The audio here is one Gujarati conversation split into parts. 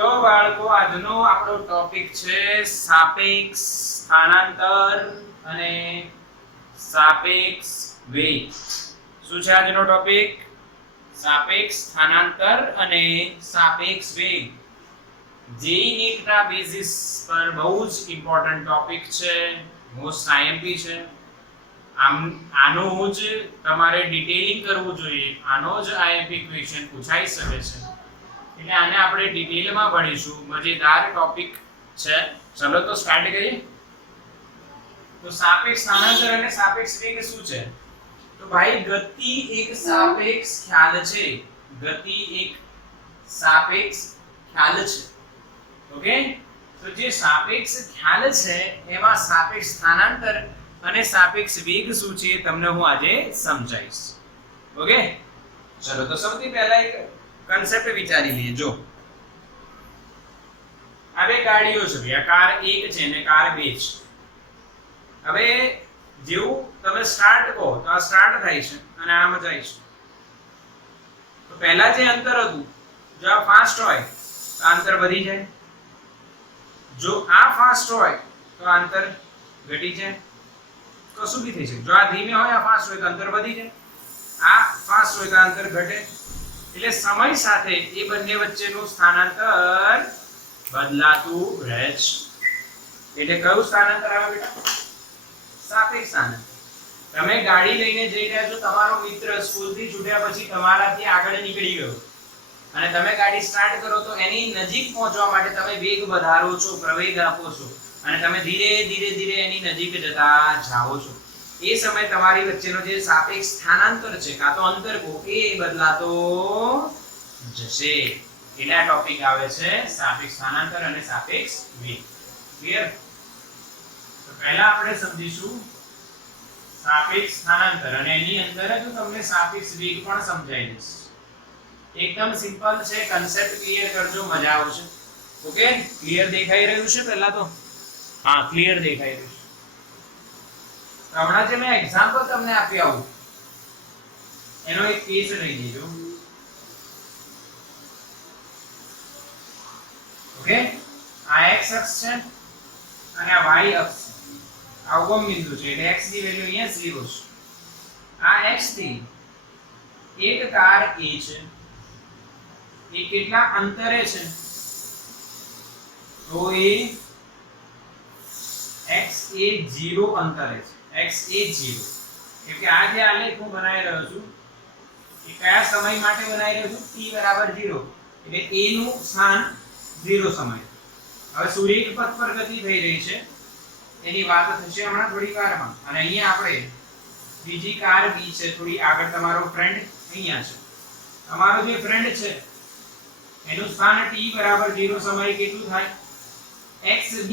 તો બાળકો આજનો આપણો ટોપિક છે સાપેક્ષ સ્થાનાંતર અને સાપેક્ષ વેગ. શું છે આજનો ટોપિક? સાપેક્ષ સ્થાનાંતર અને સાપેક્ષ વેગ. જેઈ નીટના બેસિસ પર બહુ જ ઇમ્પોર્ટન્ટ ટોપિક છે, મોસ્ટ આઈએમપી છે. આનું જ તમારે ડિટેલિંગ કરવું જોઈએ, આનો જ આઈએમપી ક્વેશ્ચન પૂછાઈ શકે છે, એટલે આને આપણે ડિટેલમાં ભણીશું. મજેદાર ટોપિક છે. ચલો તો સ્ટાર્ટ કરીએ. તો સાપેક્ષ સ્થાનાંતર અને સાપેક્ષ વેગ શું છે? તો ભાઈ ગતિ એક સાપેક્ષ ખ્યાલ છે. ગતિ એક સાપેક્ષ ખ્યાલ છે. ઓકે, તો જે સાપેક્ષ ખ્યાલ છે એમાં સાપેક્ષ સ્થાનાંતર અને સાપેક્ષ વેગ શું છે તમને હું આજે સમજાવીશ. ઓકે, ચલો તો સૌથી પહેલા એક કન્સેપ્ટ વિચારી લઈએ. જો આ બે ગાડીઓ છે, ભઈ આ કાર 1 છે અને કાર 2 છે. હવે જેવું તમે સ્ટાર્ટ કહો તો આ સ્ટાર્ટ થાય છે અને આમ જાય છે. તો પહેલા જે અંતર હતું, જો આ ફાસ્ટ હોય તો અંતર વધી જાય, જો આ ફાસ્ટ હોય તો અંતર ઘટી જાય, કશું બી થઈ શકે. જો આ ધીમે હોય, આ ફાસ્ટ હોય તો અંતર વધી જાય, આ ફાસ્ટ હોય તો અંતર ઘટે. એટલે સમય સાથે એ બંને વચ્ચેનું સ્થાનાંતર બદલાતું રહે છે. એટલે કયું સ્થાનાંતર આવે બેટા? સાપેક્ષ સ્થાનાંતર. તમે ગાડી લઈને જઈ રહ્યા છો, તમારો મિત્ર સ્કૂલથી છૂટ્યા પછી તમારાથી આગળ નીકળી ગયો અને તમે ગાડી સ્ટાર્ટ કરો તો એની નજીક પહોંચવા માટે તમે વેગ વધારો છો, પ્રવેગ આપો છો અને તમે ધીરે ધીરે એની નજીક જતા જાઓ છો. એ સમય તમારી વચ્ચેનો જે સાપેક્ષ સ્થાનાંતર છે કાં તો અંતર કો એ બદલાતો જશે. એટલે આ ટોપિક આવે છે સાપેક્ષ સ્થાનાંતર અને સાપેક્ષ વેગ. ક્લિયર? તો પહેલા આપણે સમજીશું સાપેક્ષ સ્થાનાંતર અને એની અંદર જ તમને સાપેક્ષ વેગ પણ સમજાઈ દઈશ. એકદમ સિમ્પલ છે, કન્સેપ્ટ ક્લિયર કરજો, મજા આવશે. ઓકે, ક્લિયર દેખાઈ રહ્યું છે? પહેલા તો હા, ક્લિયર દેખાઈ રહ્યું છે. હમણાં જે મેં એક્ઝામ્પલ તમને આપ્યું આવું, એનો એક કેસ લઈ લેજો. ઓકે, આ x અક્ષ છે અને આ y અક્ષ છે. આ ઉગમ બિંદુ છે એટલે x ની વેલ્યુ અહીંયા 0 છે. આ x થી એક કાર a છે, એ કેટલા અંતરે છે? તો એ x એ 0 અંતરે છે. x એ 0 એટલે આ જે આલેખ હું બનાવી રહ્યો છું એ કયા સમય માટે બનાવી રહ્યો છું? t બરાબર 0 એટલે a નું સ્થાન 0 સમય. હવે સૂર્યક પથ પર ગતિ થઈ રહી છે એની વાત થશે હમણાં થોડી વારમાં. અને અહીંયા આપણે બીજી કાર b છે, થોડી આગળ તમારો ફ્રેન્ડ અહીંયા છે. અમારો જે ફ્રેન્ડ છે એનું સ્થાન t બરાબર 0 સમય કેટલું થાય? x b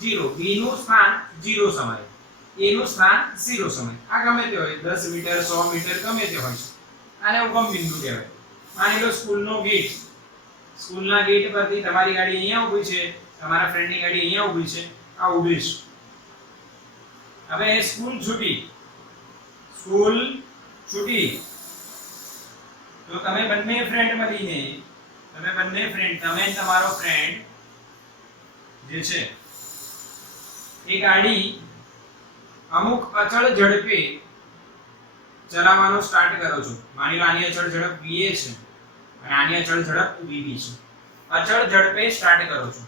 0, b નું સ્થાન 0 સમય, a નું સ્થાન 0 સમય. આ ગમે તે હોય, 10 મીટર 100 મીટર ગમે તે હોય છે. આને ઉગમ બિંદુ કહેવાય. માની લો સ્કૂલનો ગેટ, સ્કૂલના ગેટ પરથી તમારી ગાડી અહીંયા ઊભી છે, તમારા ફ્રેન્ડની ગાડી અહીંયા ઊભી છે, આ ઊભી છે. હવે સ્કૂલ છૂટી તો તમે બંને ફ્રેન્ડ મળીને તમે તમારો ફ્રેન્ડ જે છે એ ગાડી અમુક અચળ ઝડપે ચલાવવાનું સ્ટાર્ટ કરો છો. માની લો આની અચળ ઝડપ va છે અને આની અચળ ઝડપ vb છે. અચળ ઝડપે સ્ટાર્ટ કરો છો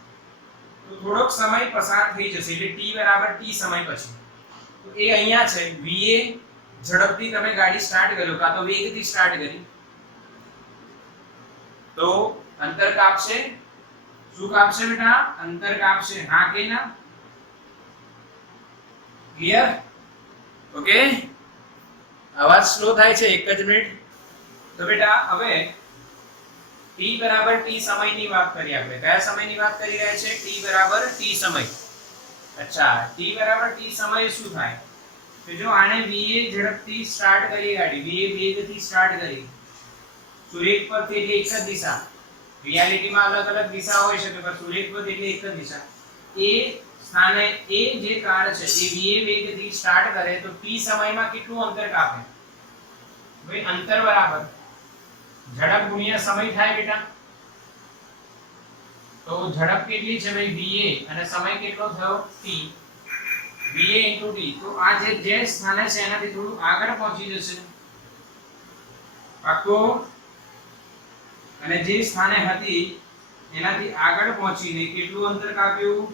તો થોડોક સમય પસાર થઈ જશે એટલે t બરાબર t સમય પછી તો એ અહીંયા છે va ઝડપથી તમે ગાડી સ્ટાર્ટ કર્યો કાં તો વેગથી સ્ટાર્ટ કરી તો અંતર કાપશે. શું કાપશે બેટા? અંતર કાપશે. હા કે ના? ક્લિયર? ઓકે, અવાજ સ્લો થાય છે, એક જ મિનિટ. તો બેટા હવે t બરાબર t સમયની વાત કરી. આપણે કયા સમયની વાત કરી રહ્યા છે? t બરાબર t સમય. અચ્છા, t બરાબર t સમય શું થાય? તો જો આને va ઝડપથી સ્ટાર્ટ કરી ગાડી, va વેગથી સ્ટાર્ટ કરી, સૂર્યક પથ એટલે એક જ દિશા. રિયાલિટીમાં અલગ અલગ દિશા હોઈ શકે પણ સૂર્યક પથ એટલે એક જ દિશા. એ સ્થાને એ જે કાર છે એ va વેગથી સ્ટાર્ટ કરે તો t સમયમાં કેટલું અંતર કાપે? ભાઈ અંતર બરાબર ઝડપ ગુણ્યા સમય થાય બેટા. તો ઝડપ કેટલી છે ભાઈ va અને સમય કેટલો થયો t va t તો આ જે સ્થાને છે એનાથી થોડું આગળ પહોંચી જશે પાકો અને જે સ્થાને હતી એનાથી આગળ પહોંચીને કેટલું અંતર કાપ્યું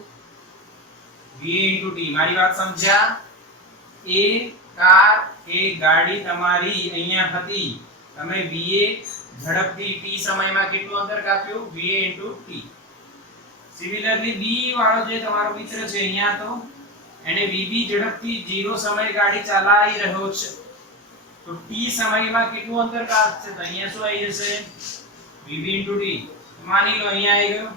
va t મારી વાત સમજ્યા એ કાર એ ગાડી તમારી અહીંયા હતી તમે va ઝડપથી t સમયમાં કેટલું અંતર કાપ્યું va t સિમિલરલી b વાળો જે તમારો મિત્ર છે અહીંયા તો એને vb ઝડપથી 0 સમય ગાડી ચલાવી રહ્યો છે તો t સમયમાં કેટલું અંતર કાપશે તો અહીંયા શું આવી જશે vb t માની લો અહીંયા આવી ગયો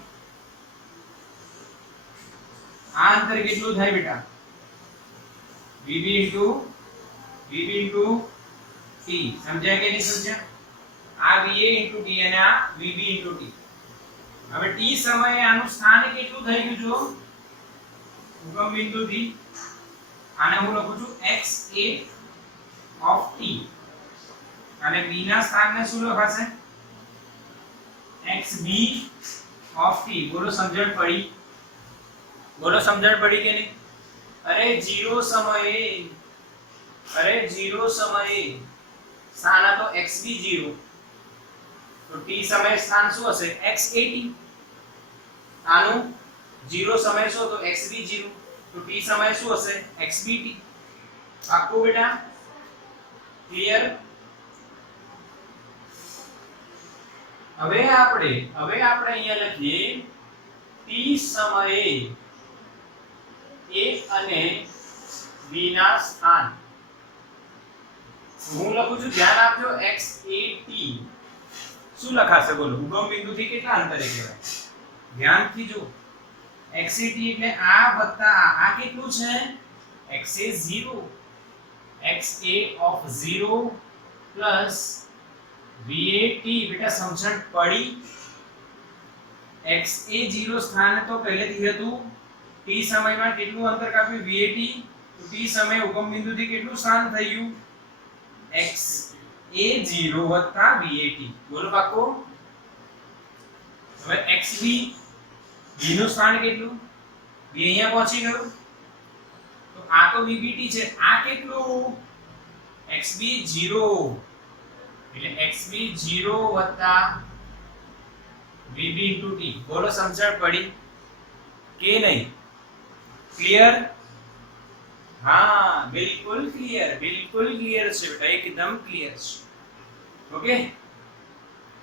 આ અંતર કેટલું થાય બેટા vb t સમજાય કે નહીં સમજ્યા આ va t અને આ vb t હવે t સમયે આનું સ્થાન કેટલું થઈ ગયું જો ઉગમ બિંદુથી આને હું લખું છું xa of t અને b ના સ્થાનને શું લખાશે xb of t બોલો સમજણ પડી કે નહીં અરે 0 સમયે સ્થાન તો xb 0 તો t સમય સ્થાન શું હશે xat આનું 0 સમય શું તો xb 0 તો t સમય શું હશે xbt પાક્કું બેટા ક્લિયર હવે આપણે અહીંયા લખીએ t સમયે a અને b ના સ્થાન હું લખું છું ધ્યાન આપજો xat શું લખાશે બોલો ઉગમ બિંદુથી કેટલા અંતરે કહેવાય ધ્યાનથી જો xat એટલે આ વત્તા આ કેટલું છે xa 0 xa of 0 plus vat બેટા સમજણ પડી xa 0 સ્થાન તો પહેલેથી હતું t સમયમાં કેટલું અંતર કાપ્યું vat તો t સમય ઉગમ બિંદુથી કેટલું સ્થાન થયું xa 0 વત્તા vat બોલો પાકો હવે xb b નું સ્થાન કેટલું b અહીંયા પહોંચી ગયું તો આ તો vbt છે આ કેટલું xb 0 એટલે xb 0 વત્તા vb t બોલો સમજણ પડી કે નહીં ક્લિયર हाँ बिल्कुल क्लियर છે બેટા એકદમ ક્લિયર છે ઓકે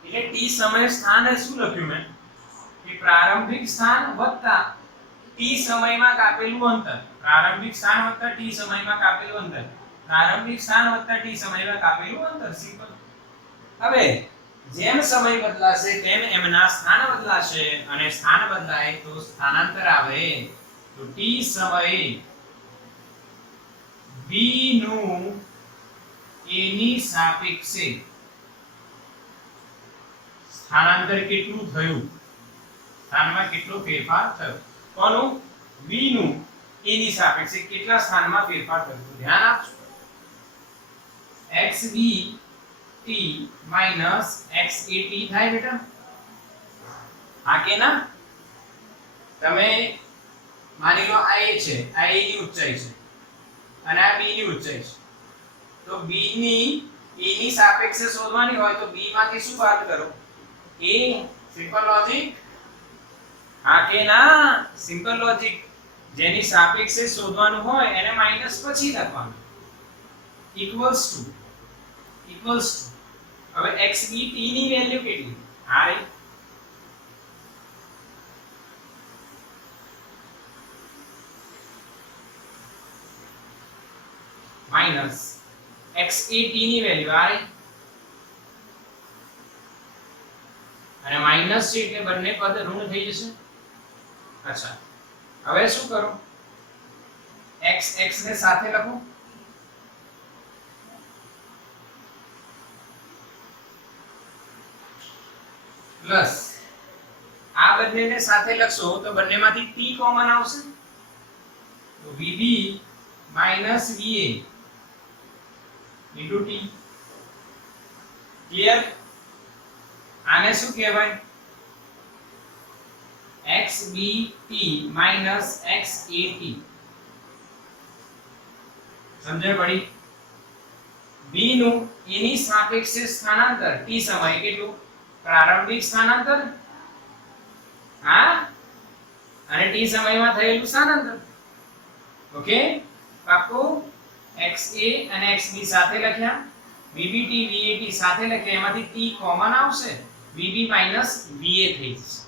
એટલે t સમય સ્થાન શું લખ્યું મેં કે પ્રારંભિક સ્થાન વત્તા t સમયમાં કાપેલું અંતર પ્રારંભિક સ્થાન વત્તા t સમયમાં કાપેલું અંતર પ્રારંભિક સ્થાન વત્તા t સમયમાં કાપેલું અંતર સિમ્પલ હવે જેમ સમય બદલાશે તેમ એમના સ્થાન બદલાશે અને સ્થાન બદલાય તો સ્થાનાંતર આવે તો t સમયે b નું a ની સાપેક્ષે સ્થાનાંતર કેટલું થયું સ્થાનમાં કેટલો ફેરફાર થયો કોનું b નું a ની સાપેક્ષે કેટલા સ્થાનમાં ફેરફાર થયો ધ્યાન આપજો xb t xat થાય બેટા આ કે ના તમે માની લો આ a છે આ a ની ઊંચાઈ છે અને આ b ની ઊંચાઈ છે તો b ની a ની સાપેક્ષે શોધવાની હોય તો b માંથી શું બાદ કરો a સિમ્પલ લોજિક હા કે ના સિમ્પલ લોજિક જેની સાપેક્ષે શોધવાનું હોય એને માઈનસ પછી લખવાનું ઇક્વલ્સ ટુ હવે xb t ની વેલ્યુ કેટલી આ રહી માઈનસ xat ની વેલ્યુ આ રહી અને માઈનસ છે એટલે બંને પદ ઋણ થઈ જશે અચ્છા હવે શું કરો x ને સાથે લખો પ્લસ આ બંનેને સાથે લખશો તો બંનેમાંથી t કોમન આવશે તો vb va into t clear આને શું કહેવાય xbt minus xat સમજણ પડી b નું a ની સાપેક્ષે સ્થાનાંતર t સમયે કેટલું પ્રારંભિક સ્થાનાંતર હા અને t સમયમાં થયેલું સ્થાનાંતર ઓકે પાક્કું xa અને xb સાથે લખ્યા vbt vat સાથે લખ્યા એમાંથી t કોમન આવશે vb va થઈ જશે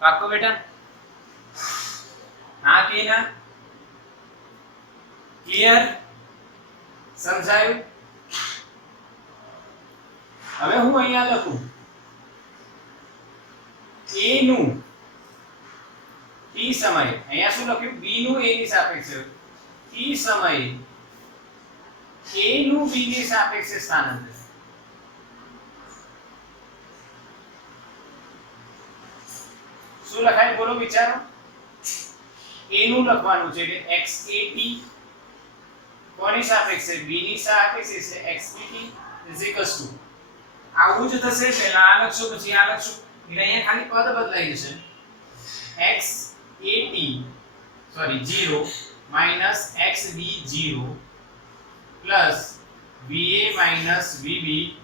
પાક્કું બેટા હા કે ના ક્લિયર સમજાયું હવે હું અહીંયા લખું a નું t સમયે અહીંયા શું લખ્યું b નું a ની સાપેક્ષે t સમયે a નું b ની સાપેક્ષે સ્થાનાંતર શું લખાય બોલો વિચારો a નું લખવાનું છે કે xat કોની સાપેક્ષે b ની સાપેક્ષે છે xbt આવું જ થશે પહેલા આ લખશો પછી આ લખશો એટલે અહીંયા ખાલી પદ બદલાઈ જશે xat 0 xb0 plus va vb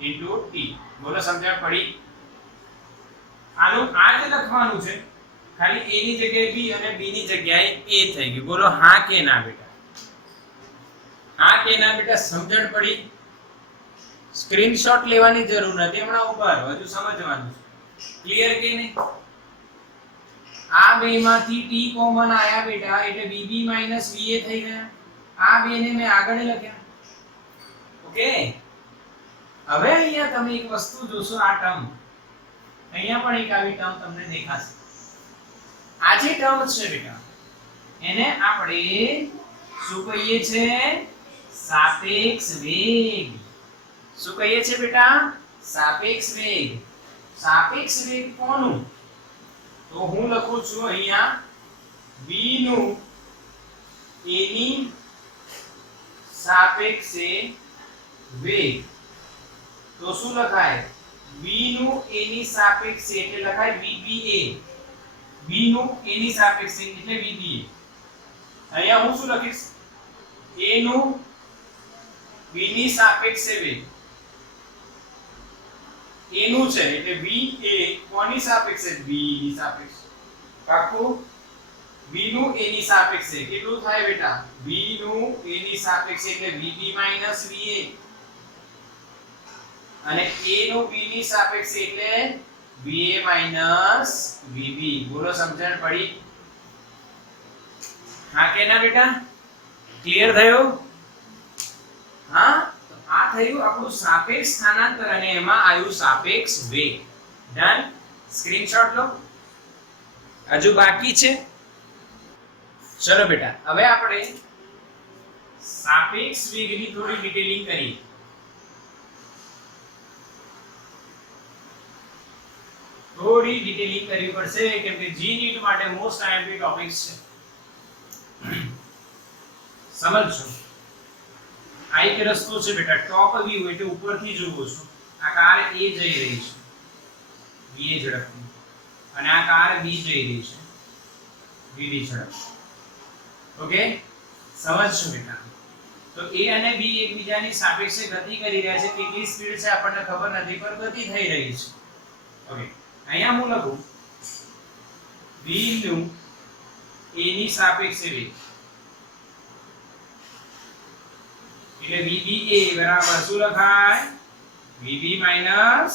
into t બોલો સમજણ પડી આનું આ જ લખવાનું છે ખાલી a ની જગ્યાએ b અને b ની જગ્યાએ a થઈ ગયું બોલો હા કે ના બેટા હા કે ના બેટા સમજણ પડી સ્ક્રીનશોટ લેવાની જરૂર નથી હમણાં ઉપર હજુ સમજવાનું છે ક્લિયર કે નહીં આ બેમાંથી t કોમન આયા બેટા એટલે vb va થઈ ગયા આ બેને મેં આગળ લખ્યા ઓકે હવે અહીંયા તમે એક વસ્તુ જોશો આ ટર્મ અહીંયા પણ એક આવી ટર્મ તમને દેખાશે આ જે ટર્મ છે બેટા એને આપણે શું કહીએ છે સાપેક્ષ વેગ શું કહીએ છે બેટા સાપેક્ષ વેગ કોનું તો હું લખું છું અહીંયા v નું a ની સાપેક્ષે વેગ તો શું લખાય v નું a ની સાપેક્ષે એટલે લખાય vba v નું a ની સાપેક્ષે એટલે vba અહીંયા હું શું લખીશ a નું v ની સાપેક્ષે વેગ a નું છે એટલે v એ કોની સાપેક્ષે b ની સાપેક્ષે પાક્કું v નું a ની સાપેક્ષે કેટલું થાય બેટા v નું a ની સાપેક્ષે એટલે vb va અને a નું b ની સાપેક્ષે એટલે va vb બોલો સમજણ પડી હા કે ના બેટા ક્લિયર થયું હા આ થયું આપણું સાપેક્ષ સ્થાનાંતર અને એમાં આવ્યું સાપેક્ષ વેગ ડન સ્ક્રીનશોટ લો હજુ બાકી છે ચલો બેટા હવે આપણે સાપેક્ષ વેગની થોડી ડિટેલિંગ કરીએ થોડી ડિટેલિંગ કરવી પડશે કેમ કે જી નીટ માટે મોસ્ટ આઈએમપી ટોપિક્સ છે સમજજો આ એક રસ્તો છે બેટા ટોપ વ્યૂ એટલે ઉપરથી જોવો છો આ કાર A જઈ રહી છે B ઝડપથી અને આ કાર B જઈ રહી છે BB ઝડપથી ઓકે સમજજો બેટા તો A અને B એકબીજાની સાપેક્ષે ગતિ કરી રહ્યા છે કેટલી સ્પીડ છે આપણને ખબર નથી પણ ગતિ થઈ રહી છે ઓકે અહીંયા હું લખું B નું A ની સાપેક્ષે વેગ એટલે vba બરાબર શું લખાય vb va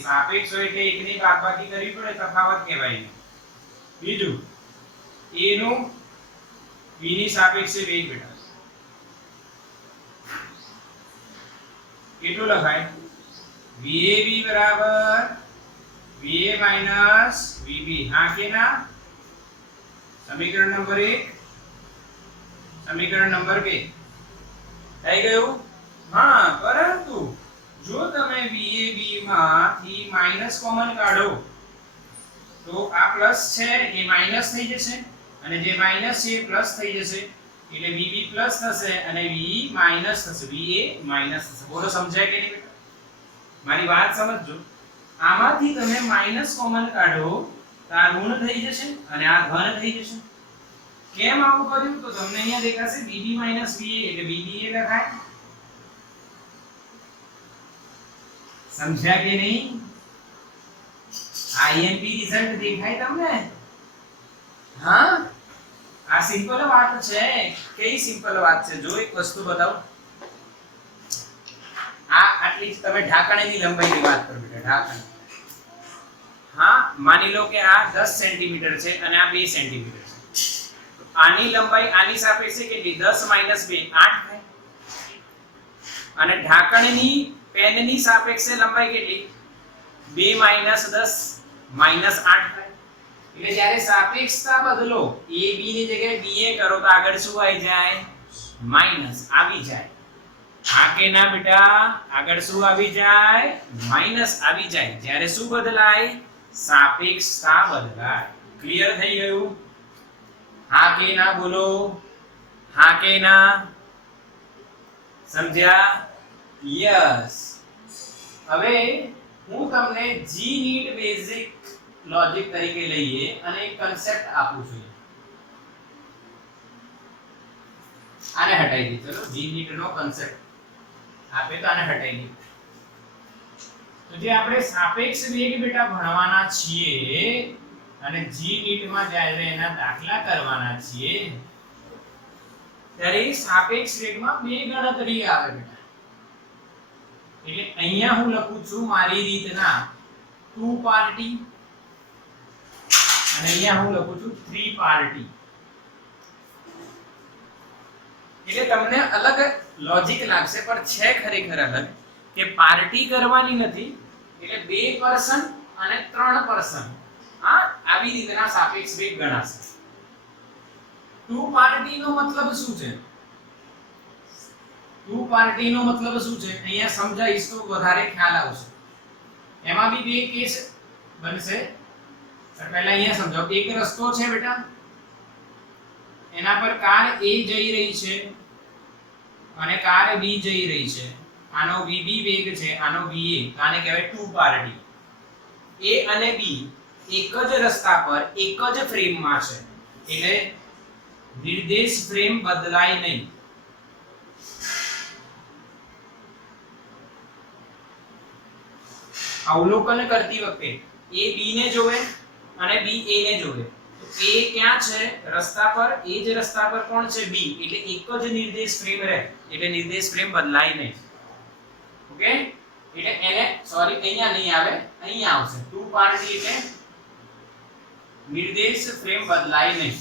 સાપેક્ષ હોય એટલે એકની બાદબાકી કરવી પડે તફાવત કહેવાય બીજું a નું v ની સાપેક્ષે વેગ બેટા કેટલું લખાય vab બરાબર va vb હા કે ના સમીકરણ નંબર 1 સમીકરણ નંબર 2 થઈ ગયું હા પરંતુ જો તમે VAB માંથી માઈનસ કોમન કાઢો તો આ પ્લસ છે એ માઈનસ થઈ જશે અને જે માઈનસ છે એ પ્લસ થઈ જશે એટલે VB પ્લસ થશે અને VE માઈનસ થશે VA માઈનસ થશે બોલો સમજાય કે નહીં બેટા મારી વાત સમજજો આમાંથી તમે માઈનસ કોમન કાઢો તો આ ઋણ થઈ જશે અને આ ધન થઈ જશે. કેમ આવું કર્યું? તો તમને અહીંયા દેખાશે BB - BA એટલે BBA લખાય. સમજ્યા કે નહીં? IMP રિઝલ્ટ દેખાય તમને? હા, આ સિમ્પલ વાત છે. કઈ સિમ્પલ વાત છે? જો એક વસ્તુ બતાવું. આ આટલી તમે ઢાંકણની લંબાઈની વાત કરો બેટા. ઢાંકણ, હા, માની લો કે આ 10 સેન્ટીમીટર છે અને આ 2 સેન્ટીમીટર છે. તો આની લંબાઈ આની સાપેક્ષે કેટલી? 10 - 2 8 થાય. અને ઢાંકણની પેનની સાપેક્ષે લંબાઈ કેટલી? 2 - 10 -8 થાય. એટલે જ્યારે સાપેક્ષતા બદલો, a b ની જગ્યાએ ba કરો તો આગળ શું આવી જાય? માઈનસ આવી જાય. હા કે ના બેટા? આગળ શું આવી જાય? માઈનસ આવી જાય. જ્યારે શું બદલાય? સાપેક્ષતા બદલાય. ક્લિયર થઈ ગયું? હા કે ના બોલો? હા કે ના? સમજ્યા? યસ. હવે હું તમને જી નીટ બેઝિક લોજિક તરીકે લઈએ અને એક કન્સેપ્ટ આપું છું. આને હટાઈ દી. ચલો, જી નીટ નો કન્સેપ્ટ આપે તો આને હટાઈ દી. તો જે આપણે સાપેક્ષ વેગ બેટા ભણવાના છીએ અને જી નીટ માં જ્યારે એના દાખલા કરવાના છીએ ત્યારે સાપેક્ષ વેગમાં બે ગણતરી આવે બેટા. એટલે અહીંયા હું લખું છું મારી રીતના 2 પાર્ટી અને અહીંયા હું લખું છું 3 પાર્ટી. એટલે તમને અલગ લોજિક લાગશે પણ છે ખરેખર અલગ કે પાર્ટી કરવાની નથી. એટલે 2 પર્સન અને 3 પર્સન હા આવી રીતના સાપેક્ષ વેગ ગણાશે. 2 પાર્ટી નો મતલબ શું છે? 2 પાર્ટી નો મતલબ શું છે? અહીંયા સમજાઈશ તો વધારે ખ્યાલ આવશે. એમાં બી બે કેસ બનશે. પહેલા અહીંયા સમજાવો. એક રસ્તો છે બેટા, એના પર કાર A જઈ રહી છે અને કાર B જઈ રહી છે. આનો VB વેગ છે, આનો VA. આને કહેવાય 2 પાર્ટી. A અને B એક જ રસ્તા પર એક જ ફ્રેમમાં છે એટલે નિર્દેશ ફ્રેમ બદલાય નહીં. અવલોકન કરતી વખતે A B ને જોવે અને B A ને જોવે. તો A ક્યાં છે? રસ્તા પર. એ જ રસ્તા પર કોણ છે? B. એટલે એક જ નિર્દેશ ફ્રેમ રહે એટલે નિર્દેશ ફ્રેમ બદલાય નહીં. ઓકે? એટલે એને સોરી અહીંયા નહીં આવે, અહીંયા આવશે. 2 પાર્ટી એટલે નિર્દેશ ફ્રેમ બદલાય નહીં.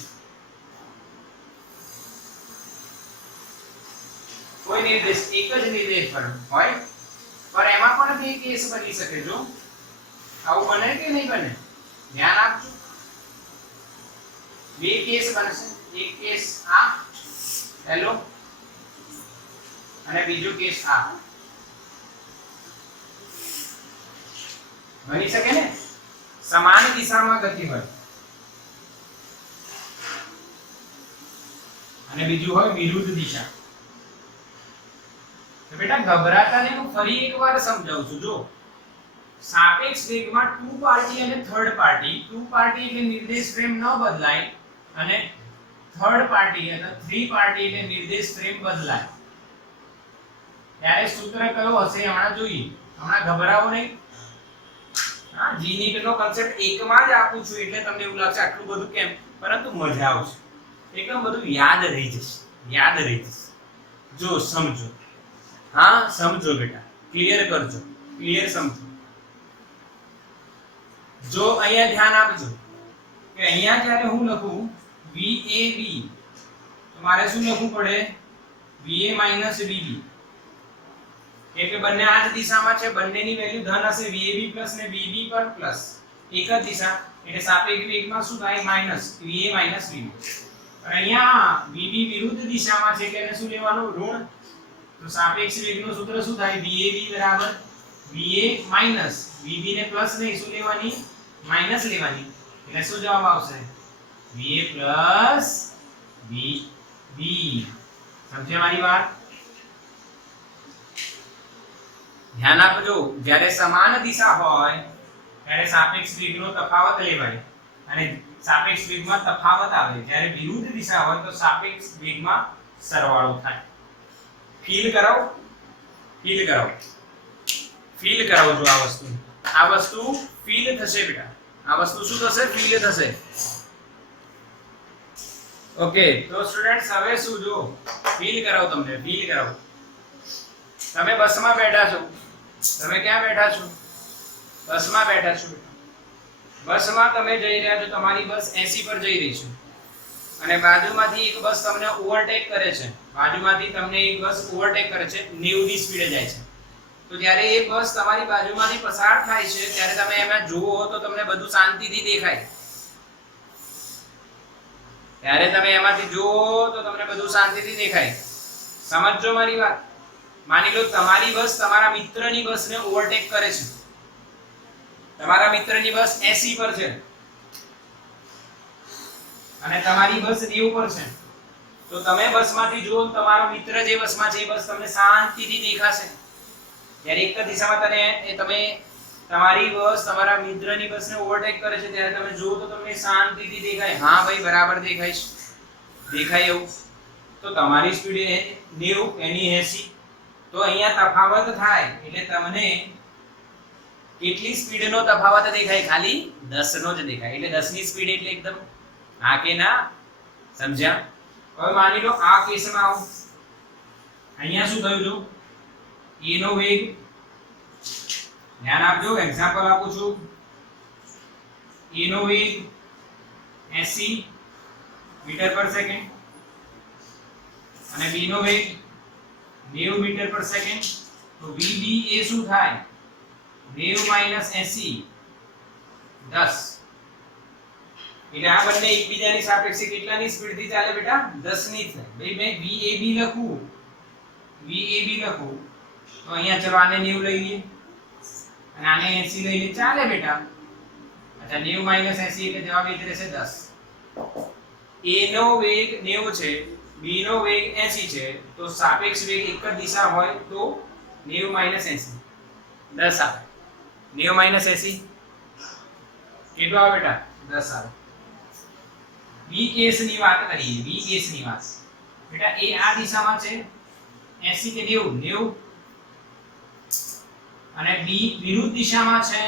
કોઈ નિર્દેશ એક જ નિર્દેશ પર હોય પર એમાં પણ બે કેસ બની શકે. જો આવું બને કે નહીં બને? ધ્યાન આપજો. બે કેસ બનશે. એક કેસ આ હેલો અને બીજો કેસ આ. બની શકે ને? સમાન દિશામાં ગતિ હોય અને બીજું હોય વિરુદ્ધ દિશા. તો બેટા ગભરાતા નહીં, હું ફરી એકવાર સમજાવું છું. જો સાપેક્ષ વેગમાં 2 પાર્ટી અને 3rd પાર્ટી. 2 પાર્ટી એટલે નિર્દેશ ફ્રેમ ન બદલાય અને 3rd પાર્ટી એટલે 3 પાર્ટી એટલે નિર્દેશ ફ્રેમ બદલાય. ત્યારે સૂત્ર કયો હશે હમણાં જોઈએ. હમણાં ગભરાવો નહીં. હા, જી નીટ નો કન્સેપ્ટ એકમાં જ આપું છું એટલે તમને એવું લાગશે આટલું બધું કેમ, પરંતુ મજા આવશે. એકદમ બધું યાદ રહી જશે. યાદ રહી જશે. જો સમજો. હા સમજો બેટા, ક્લિયર કરજો. ક્લિયર સમજો. જો અહીંયા ધ્યાન આપજો કે અહીંયા જ્યારે હું લખું VAB તો મારે શું લખવું પડે? VA - VB. એટલે બંને આ જ દિશામાં છે. બંનેની વેલ્યુ ધન હશે. VAB પ્લસ ને VB પર પ્લસ. એક જ દિશા એટલે સાપેક્ષ વેગમાં શું થાય? Minus VA - VB. અહીંયા VB વિરુદ્ધ દિશામાં છે એટલે એને શું લેવાનું? ઋણ. તો સાપેક્ષ વેગનું સૂત્ર શું થાય? VAB બરાબર VA માઈનસ VB ને પ્લસ નહીં શું લેવાની? માઈનસ લેવાની. એટલે શું જવાબ આવશે? VA plus VB. સમજ્યા મારી વાત? ધ્યાન આપજો. જ્યારે સમાન દિશા હોય ત્યારે સાપેક્ષ વેગનો તફાવત લેવાય અને સાપેક્ષ વેગમાં તફાવત આવે જ્યારે વિરુદ્ધ દિશા હોય તો સાપેક્ષ વેગમાં સરવાળો થાય. ફીલ કરાવો જો આ વસ્તુ ફીલ થશે બેટા. આ વસ્તુ શું થશે? ફીલ થશે. ઓકે, તો સ્ટુડન્ટ્સ હવે શું જો ફીલ કરાવો, તમને ફીલ કરાવો. તમે બસમાં બેઠા છો. તમે ક્યાં બેઠા છો? બસમાં બેઠા છો. બસમાં તમે જઈ રહ્યા છો, તમારી બસ 80 પર જઈ રહી છે અને બાજુમાંથી એક બસ તમને ઓવરટેક કરે છે. 90 ની સ્પીડે જાય છે. તો જ્યારે એ બસ તમારી બાજુમાંથી પસાર થાય છે ત્યારે તમે એમાં જુઓ તો તમને બધું શાંતિથી દેખાય. સમજજો મારી વાત. માની લો તમારી બસ તમારા મિત્રની બસને ઓવરટેક કરે છે. તમારા મિત્રની બસ 80 પર છે અને તમારી બસ 90 પર છે. તો તમે બસમાંથી જુઓ, તમારો મિત્ર જે બસમાં છે એ બસ તમને શાંતિથી દેખાશે. જ્યારે એક જ દિશામાં તમે તમારી બસ તમારા મિત્રની બસને ઓવરટેક કરે છે ત્યારે તમે જુઓ તો તમને શાંતિથી દેખાય. હા ભાઈ, બરાબર દેખાય છે. દેખાય એવું. તો તમારી સ્પીડ 90, એની 80. તો અહીંયા તફાવત થાય એટલે તમને કેટલી સ્પીડનો તફાવત દેખાય? ખાલી 10 નો જ દેખાય. એટલે 10 ની સ્પીડ એટલે એકદમ હા કે ના? સમજ્યા? હવે માની લો આ કેસમાં આવો. અહીંયા શું થયું? જો a નો વેગ, ધ્યાન આપજો, એક્ઝામ્પલ આપું છું. a નો વેગ 80 મીટર પર સેકન્ડ અને b નો વેગ 90 મીટર પર સેકન્ડ. તો vb એ શું થાય? 90 - 80 10. એટલે આ બંને એકબીજાની સાપેક્ષે કેટલાની સ્પીડથી ચાલે બેટા? 10 ની થાય. ભાઈ મેં VAB લખું તો અહીંયા ચલો આને 90 લઈ લઈએ અને આને 80 લઈ લઈએ. ચાલે બેટા. અચ્છા, 90 - 80 એટલે જવાબ એ જ રહેશે 10. a નો વેગ 90 છે, b નો વેગ 80 છે. તો સાપેક્ષ વેગ એક જ દિશા હોય તો 90 - 80 10 આવે. 90 - 80 કેટલો આવે બેટા? 10 આવે. બી કેસની વાત કરીએ. બી કેસની વાત બેટા, એ આ દિશામાં છે 80 કે 90 અને બી વિરુદ્ધ દિશામાં છે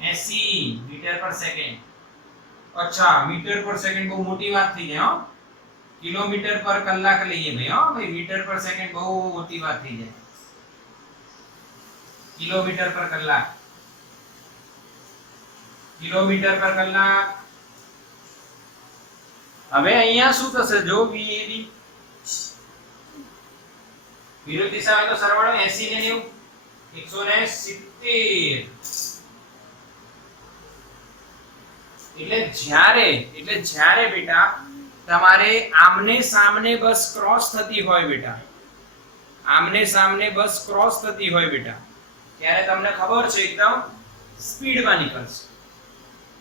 80 મીટર પર સેકન્ડ. અચ્છા, મીટર પર સેકન્ડ બહુ મોટી વાત થઈ જાય. હો, કિલોમીટર પર કલાક લઈએ ભાઈ. હો ભાઈ, મીટર પર સેકન્ડ બહુ મોટી વાત થઈ જાય. કિલોમીટર પર કલાક, કિલોમીટર પર કલાક. હવે અહીંયા શું થશે? જો VAB વિરુદ્ધ દિશા હોય તો સરવાળો 80 ને 90 170. એટલે જ્યારે બેટા તમારે આમને સામને બસ ક્રોસ થતી હોય બેટા, આમને સામને બસ ક્રોસ થતી હોય બેટા, ત્યારે તમને ખબર છે એકદમ સ્પીડમાં નીકળશે.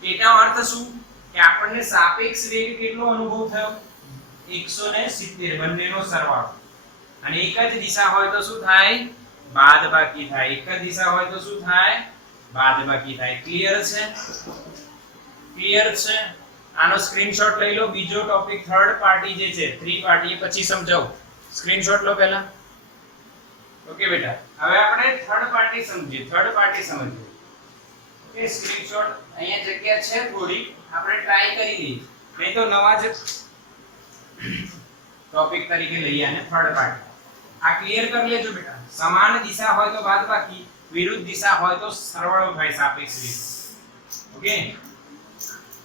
એનો અર્થ શું? કે આપણને સાપેક્ષ વેગ કેટલો અનુભવ થયો? 170. બંનેનો સરવાળો. અને એક જ દિશા હોય તો શું થાય? બાદબાકી થાય. એક જ દિશા હોય તો શું થાય? બાદબાકી થાય. ક્લિયર છે? ક્લિયર છે? આનો સ્ક્રીનશોટ લઈ લો. બીજો ટોપિક થર્ડ પાર્ટી જે છે, 3 પાર્ટી, પછી સમજાવું. સ્ક્રીનશોટ લો પહેલા. ઓકે બેટા, હવે આપણે થર્ડ પાર્ટી સમજીએ. ઓકે, સ્ક્રીનશોટ અહીંયા જગ્યા છે થોડી, આપણે ટ્રાય કરી લઈએ. નહીં તો નવા જ ટોપિક તરીકે લઈએ અને થર્ડ પાર્ટી. આ ક્લિયર કરી લેજો બેટા. સમાન દિશા હોય તો બાદબાકી, વિરુદ્ધ દિશા હોય તો સરવાળો થાય સાપેક્ષ વેગ. ઓકે,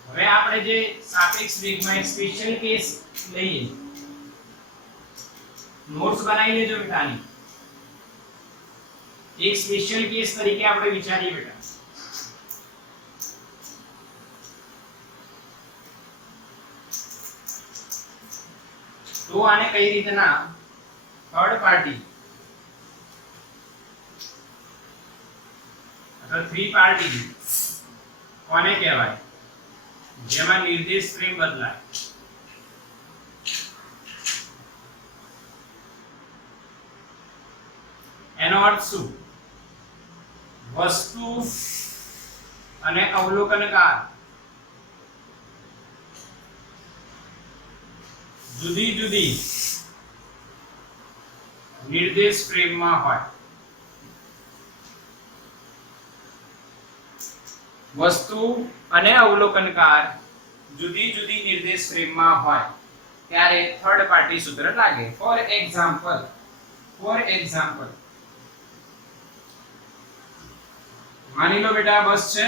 હવે આપણે જે સાપેક્ષ વેગમાં એક સ્પેશિયલ કેસ લઈએ. નોટ્સ બનાવી લેજો બેટા. આની એક સ્પેશિયલ કેસ તરીકે આપણે વિચારીએ બેટા. તો આને કઈ રીતના થર્ડ પાર્ટી અથવા 3 પાર્ટી કોને કહેવાય? જેમાં નિર્દેશ ફ્રેમ બદલાય. એનો અર્થ શું? વસ્તુ અને અવલોકનકાર જુદી જુદી નિર્દેશ ફ્રેમમાં હોય, વસ્તુ અને અવલોકનકાર જુદી જુદી નિર્દેશ ફ્રેમમાં હોય ત્યારે થર્ડ પાર્ટી સૂત્ર લાગે. ફોર એક્ઝામ્પલ માની લો બેટા બસ છે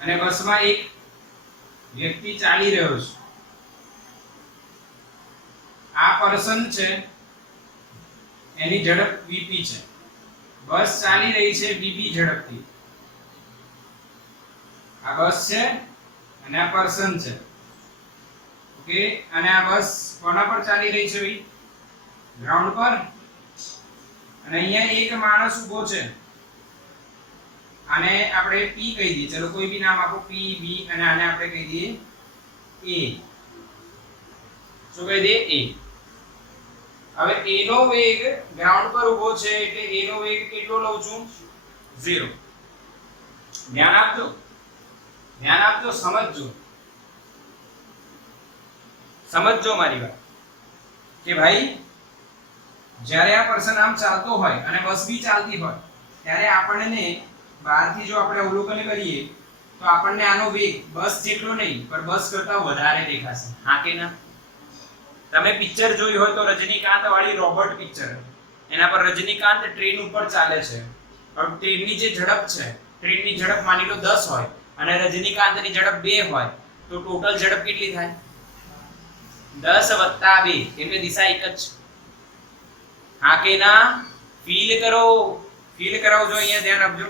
અને બસમાં એક વ્યક્તિ ચાલી રહ્યો છે. આ પર્સન છે, એની ઝડપ vp છે. બસ ચાલી રહી છે vp ઝડપથી. આ બસ છે અને આ પર્સન છે. ઓકે, અને આ બસ કોના પર ચાલી રહી છે ભાઈ? ગ્રાઉન્ડ પર. અને અહીંયા એક માણસ ઊભો છે, આને આપણે p કહી દઈએ. ચલો કોઈ બી નામ આપો, p b, અને આને આપણે કહી દઈએ a. શું કહી દઈએ? a. હવે a નો વેગ ગ્રાઉન્ડ પર ઊભો છે એટલે a નો વેગ કેટલો લઉં છું? 0. ધ્યાન આપજો, સમજજો મારી વાત કે ભાઈ જ્યારે આ પર્સન આમ ચાલતો હોય અને બસ બી ચાલતી હોય ત્યારે આપણને બહારથી જો આપણે અવલોકન કરીએ તો આપણને આનો વેગ બસ જેટલો નહીં પણ બસ કરતા વધારે દેખાશે. હા કે ના? તમે પિક્ચર જોઈ હોય તો રજનીકાંત વાળી રોબોટ પિક્ચર, એના પર રજનીકાંત ટ્રેન ઉપર ચાલે છે. હવે ટ્રેનની જે ઝડપ છે, ટ્રેનની ઝડપ માની લો 10 હોય અને રજનીકાંતની ઝડપ 2 હોય તો ટોટલ ઝડપ કેટલી થાય? 10 + 2 એટલે દિશા એક જ. હા કે ના? ફીલ કરાવજો, અહીંયા ધ્યાન આપજો.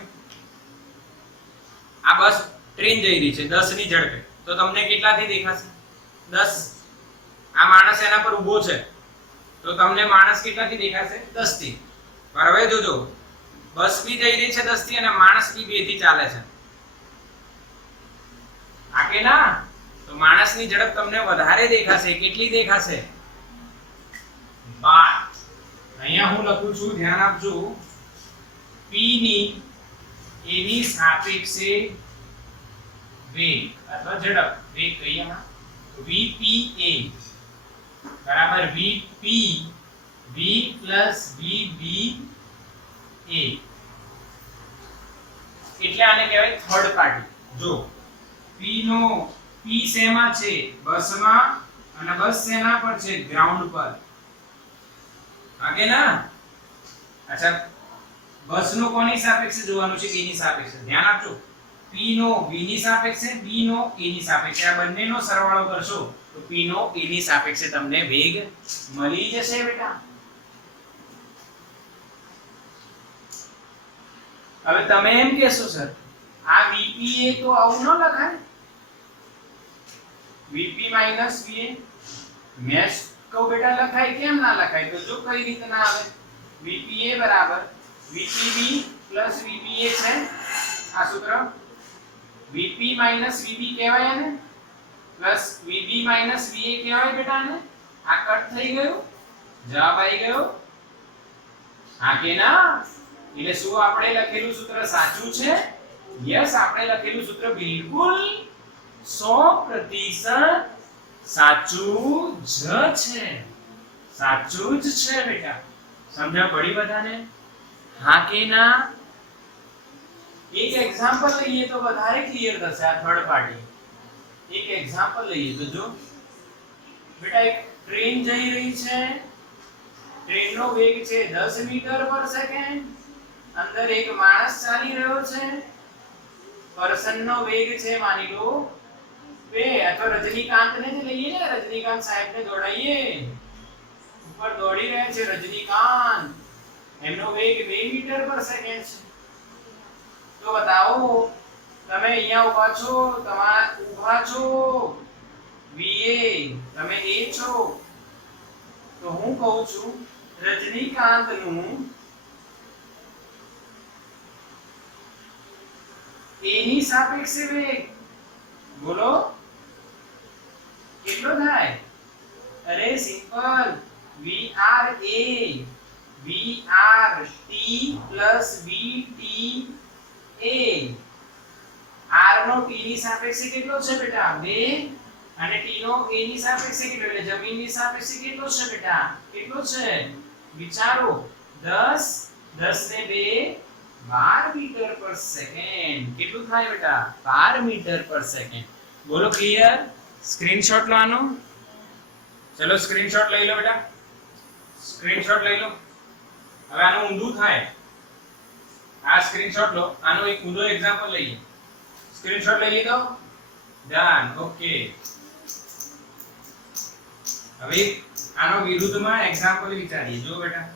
આ બસ ટ્રેન જઈ રહી છે 10 ની ઝડપે, તો તમને કેટલાથી દેખાશે? 10. આ માણસ એના પર ઊભો છે તો તમને માણસ કેટલાથી દેખાશે? 10 થી. પર હવે જોજો, બસ બી જઈ રહી છે 10 થી અને માણસ બી 2 થી ચાલે છે. આ કે ના? તો માણસની ઝડપ તમને વધારે દેખાશે. કેટલી દેખાશે? 12. અહીંયા હું લખું છું, ધ્યાન આપજો, p ની a ની સાપેક્ષે વેગ અથવા ઝડપ, વેગ કહીએ ના, vpa બરાબર vp v plus vba. એટલે આને કહેવાય થર્ડ પાર્ટી. જો p નો p શેમાં છે? બસમાં. અને બસ શેના પર છે? ગ્રાઉન્ડ પર. આગે ના? અચ્છા, બસ નો કોની સાપેક્ષે જોવાનું છે? a ની સાપેક્ષે. ધ્યાન આપજો, p નો v ની સાપેક્ષે, b નો a ની સાપેક્ષે. આ બંનેનો સરવાળો કરશો તો p નો a ની સાપેક્ષે તમને વેગ મળી જશે બેટા. હવે તમે એમ કહેશો સર આ vpa તો આવું ન લખાય, vp - va. મેં કહું બેટા લખાય, કેમ ના લખાય? તો જો કઈ રીતે ના આવે, vpa બરાબર vpb plus vpa છે આ સૂત્ર. vp minus vb કહેવાય ને, પ્લસ vb minus va કહેવાય બેટા ને. આ કટ થઈ ગયું, જવાબ આવી ગયો. હા કે ના? એટલે શું આપણે લખેલું સૂત્ર સાચું છે? યસ, આપણે લખેલું સૂત્ર બિલકુલ 100% સાચું જ છે. સાચું જ છે બેટા. સમજણ પડી બધાને? હા કે ના? એક એક્ઝામ્પલ લઈએ તો વધારે ક્લિયર થશે આ થર્ડ પાર્ટી. એક એક્ઝામ્પલ લઈએ તો જો બેટા, એક ટ્રેન જઈ રહી છે, ટ્રેનનો વેગ છે 10 મીટર/સેકન્ડ. અંદર એક માણસ ચાલી રહ્યો છે, પર્સનનો વેગ છે માની લો 2. અથવા રજનીકાંતને જ લઈએ ને, રજનીકાંત સાહેબને દોડાઈએ, ઉપર દોડી રહ્યા છે રજનીકાંત, એમનો વેગ 2 મીટર/સેકન્ડ છે. તો બતાવો, તમે અહીંયા ઊભા છો, va તમે a છો, તો હું કહું છું રજનીકાંતનું a ની સાપેક્ષે વેગ બોલો કેટલો થાય? અરે simple, vra vrt plus vta. r નો t ની સાપેક્ષે કેટલો છે બેટા? 2. અને t નો a ની સાપેક્ષે કેટલો એટલે જમીનની સાપેક્ષે કેટલો છે બેટા કેટલો છે વિચારો 10 10 ને 2 12 મીટર પર સેકન્ડ કેટલું થાય બેટા 12 મીટર પર સેકન્ડ બોલો ક્લિયર સ્ક્રીનશોટ લો આનો ચલો સ્ક્રીનશોટ લઈ લો બેટા સ્ક્રીનશોટ લઈ લો હવે આનું ઊંધું થાય આ સ્ક્રીનશોટ લો આનો એક ઊંધો એક્ઝામ્પલ લઈએ સ્ક્રીનશોટ લઈ લીધો ડન ઓકે હવે આનો વિરુદ્ધમાં એક્ઝામ્પલ વિચારીએ જો બેટા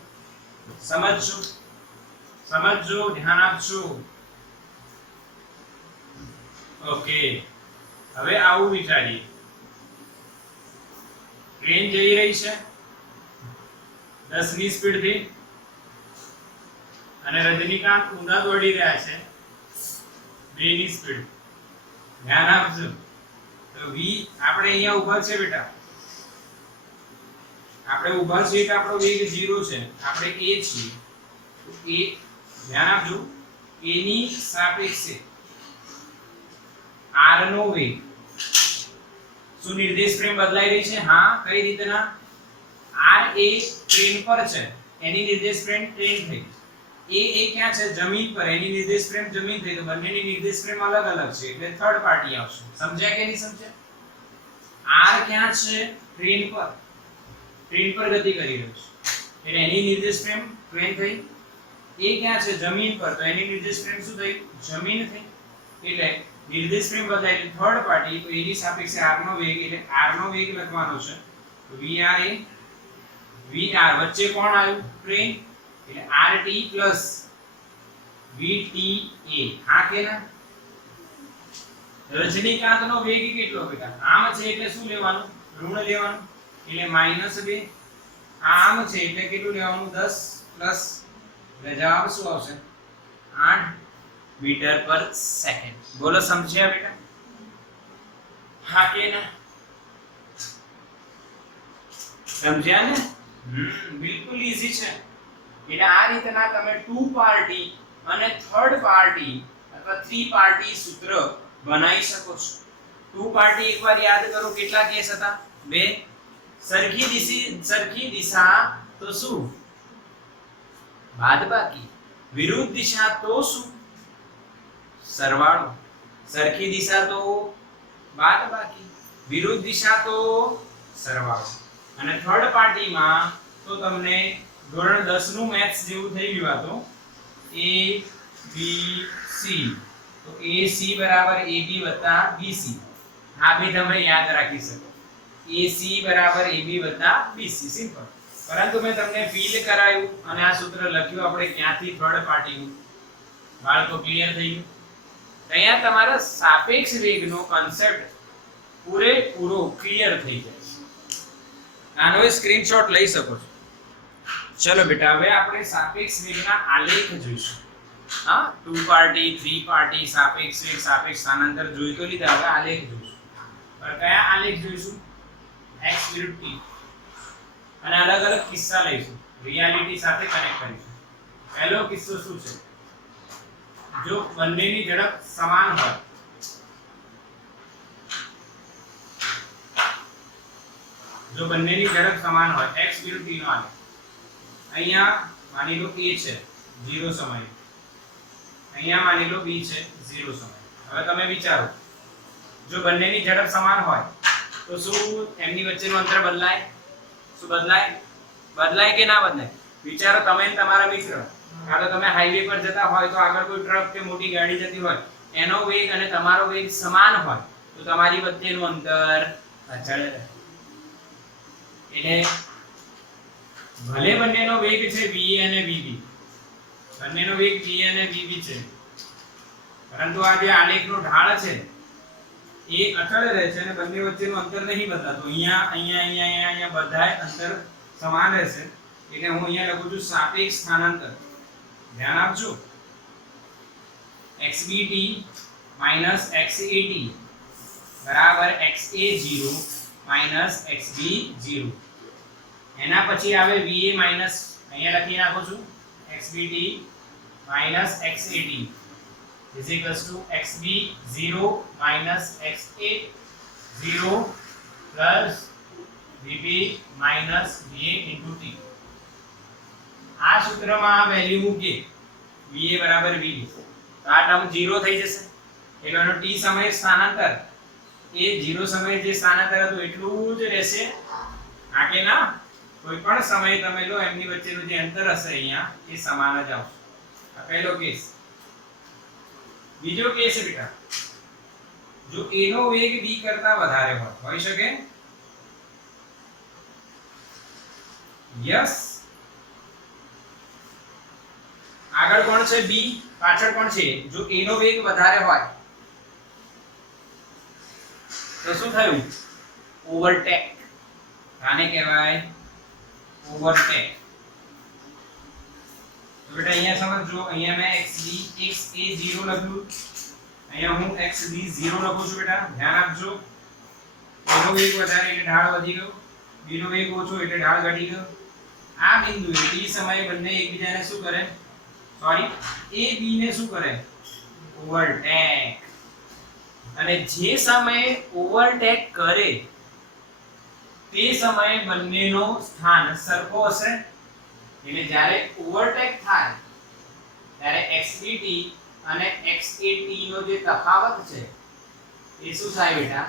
સમજજો ધ્યાન આપજો ઓકે હવે આવું વિચારીએ ટ્રેન જઈ રહી છે 10 ની સ્પીડ થી અને રજનીકાંત ઊંધા દોડી રહ્યા છે 2 ની સ્પીડ ધ્યાન આપજો તો v આપણે અહીંયા ઊભા છે બેટા આપણે ઊભા છીએ કે આપણો વેગ 0 છે આપણે a છીએ તો a ધ્યાન આપજો a ની સાપેક્ષે r નો વેગ શું નિર્દેશ ફ્રેમ બદલાઈ રહી છે હા કઈ રીતના r એ ટ્રેન પર છે એની નિર્દેશ ફ્રેમ ટ્રેન થઈ એ ક્યાં છે જમીન પર એની નિર્દેશ ફ્રેમ જમીન થઈ તો બંનેની નિર્દેશ ફ્રેમ અલગ અલગ છે એટલે થર્ડ પાર્ટી આવશે સમજ્યા કે નહીં સમજ્યા r ક્યાં છે ટ્રેન પર ગતિ કરી રહ્યો છે એટલે એની નિર્દેશ ફ્રેમ ટ્રેન થઈ એ ક્યાં છે જમીન પર તો એની નિર્દેશ ફ્રેમ શું થઈ જમીન થઈ એટલે નિર્દેશ ફ્રેમ બદલાય એટલે થર્ડ પાર્ટી તો એની સાપેક્ષે r નો વેગ એટલે r નો વેગ લખવાનો છે તો vr એ vr વચ્ચે કોણ આવ્યું ટ્રેન એટલે rt plus vta આ કેના રજનીકાંતનો વેગ કેટલો બેટા આમ છે એટલે શું લેવાનું ઋણ લેવાનું એટલે -2 આમ છે એટલે કેટલું લેવાનું 10 પ્લસ એટલે જવાબ શું આવશે 8 મીટર પર સેકન્ડ બોલો સમજ્યા બેટા હા કે ના સમજ્યા ને બિલકુલ ઈઝી છે એટલે આ રીતના તમે ટુ પાર્ટી અને થર્ડ પાર્ટી અથવા થ્રી પાર્ટી સૂત્ર બનાવી શકો છો ટુ પાર્ટી એકવાર યાદ કરો કેટલા કેસ હતા બે સરખી દિશા તો શું બાદબાકી વિરુદ્ધ દિશા તો શું સરવાળો સરખી દિશા તો બાદબાકી વિરુદ્ધ દિશા તો સરવાળો અને થર્ડ પાર્ટીમાં તો તમને ધોરણ 10 નું મેથ્સ જેવું થઈ ગયું આ તો a b c તો ac બરાબર ab વત્તા bc આ બે તમે યાદ રાખી શકો ac બરાબર ab વત્તા bc સિમ્પલ પરંતુ મેં તમને ફીલ કરાયું અને આ સૂત્ર લખ્યું આપણે ક્યાંથી થર્ડ પાર્ટીનું બાળકો ક્લિયર થઈ ગયું અહીંયા તમારા સાપેક્ષ વેગનો કોન્સેપ્ટ પૂરેપૂરો ક્લિયર થઈ જાય છે આનો સ્ક્રીનશોટ લઈ શકો છો ચલો બેટા હવે આપણે સાપેક્ષ વેગના આલેખ જોઈશું હા ટુ પાર્ટી થ્રી પાર્ટી સાપેક્ષ વેગ સાપેક્ષ સ્થાનાંતર જોઈ તો લીધા હવે આલેખ જોઈશું પણ કયા આલેખ જોઈશું x વિરુદ્ધ t અને અલગ અલગ કિસ્સા લઈશું રિયાલિટી સાથે કનેક્ટ કરીશું પહેલો કિસ્સો શું છે જો બંનેની ઝડપ સમાન હોય x વિરુદ્ધ t નો આલેખ અહીંયા માની લો a છે 0 સમય અહીંયા માની લો b છે 0 સમય હવે તમે વિચારો જો બંનેની ઝડપ સમાન હોય તો શું એમની વચ્ચેનું અંતર બદલાય શું બદલાય કે ના બદલાય વિચારો તમે અને તમારા મિત્ર કાં તો તમે હાઈવે પર જતા હોય તો આગળ કોઈ ટ્રક કે મોટી ગાડી જતી હોય એનો વેગ અને તમારો વેગ સમાન હોય તો તમારી વચ્ચેનું અંતર અચળ રહે એટલે ભલે બંનેનો વેગ છે va અને vb બંનેનો વેગ va અને vb છે પરંતુ આ જે આલેખનો ઢાળ છે એ અચળ રહે છે અને બંને વચ્ચેનું અંતર નહીં બદલાતું અહીંયા બધાય અંતર સમાન રહેશે એટલે હું અહીંયા લખું છું સાપેક્ષ સ્થાનાંતર ધ્યાન આપજો xbt xat બરાબર xa0 xb0 એના પછી આવે va અહીંયા લખી નાખો છું xbt xat is equals to xb0 xa0 plus VB minus VA into T. આ સૂત્રમાં આ વેલ્યુ મૂકીએ વીએ બરાબર વીબી તો આ ટર્મ 0 થઈ જશે એટલે એનો ટી સમય સ્થાનાંતર એ 0 સમયે જે સ્થાનાંતર હતું એટલું જ રહેશે. આ કે ના કોઈ પણ સમય તમે લો એમની વચ્ચેનું જે અંતર હશે અહીંયા એ સમાન જ આવશે. આ પહેલો કેસ. બીજો કેસ બેટા જો a નો વેગ b કરતા વધારે હોય હોઈ શકે. યસ. આગળ કોણ છે b, પાછળ કોણ છે? જો a નો વેગ વધારે હોય તો શું થયું? ઓવરટેક. આને કહેવાય ઓવરટેક. તો બેટા અહીંયા સમજો, અહીંયા મેં xb xa 0 લખ્યું, અહીંયા હું xb 0 લખું છું. બેટા ધ્યાન આપજો. a નો વેગ વધારે એટલે ઢાળ વધી ગયો, b નો વેગ ઓછો એટલે ઢાળ ઘટી ગયો. આ બિંદુએ t સમયે બંને એકબીજાને શું કરે? સોરી, a b ને શું કરે? ઓવરટેક. અને જે સમયે ઓવરટેક કરે તે સમયે બંનેનો સ્થાન સરખો હશે. એટલે જ્યારે ઓવરટેક થાય ત્યારે xbt અને xat નો જે તફાવત છે એ શું થાય બેટા?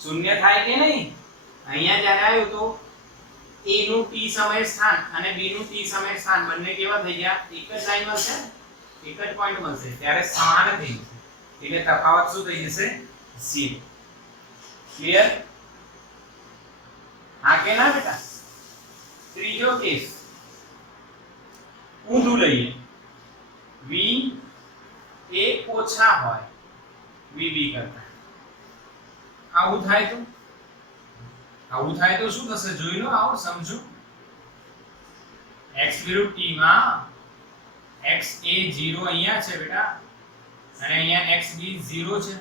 શૂન્ય થાય કે નહીં? અહીંયા જ્યારે આવ્યો તો a નું t સમય સ્થાન અને b નું t સમય સ્થાન બંને કેવા થઈ ગયા? એક જ લાઈન મળશે, એક જ પોઈન્ટ મળશે ત્યારે સમાન થઈ જશે. એટલે તફાવત શું થઈ જશે? 0. ક્લિયર? હા કે ના બેટા? ત્રીજો કેસ ઊંધું લઈએ. v એ ઓછા હોય vb કરતા. આવું થાય તો શું થશે? જોઈ લો, આવો સમજો. x વિરુદ્ધ t માં x a 0 અહીંયા છે બેટા અને અહીંયા xb 0 છે.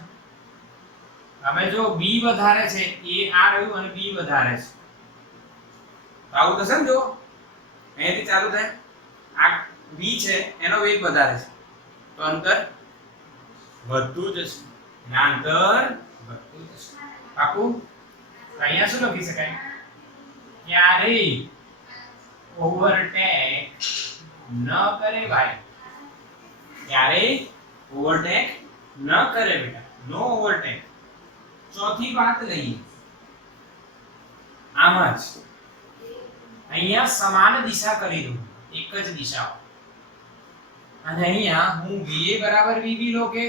હવે જો b વધારે છે, a આ રહ્યું અને b વધારે છે, આવું થશે ને. જો અહીંયાથી ચાલુ થાય, આ b છે એનો વેગ વધારે છે તો અંતર વધતું જશે. ના, અંતર વધતું જશે. પાકું? અહીંયા શું લખી શકાય? ક્યારે ઓવરટેક ન કરે ભાઈ, ક્યારે ઓવરટેક ન કરે બેટા, નો ઓવરટેક. ચોથી વાત લઈએ. આમ જ અહીંયા સમાન દિશા કરી દઉં, એક જ દિશા. અને અહીંયા હું VA બરાબર VB લો કે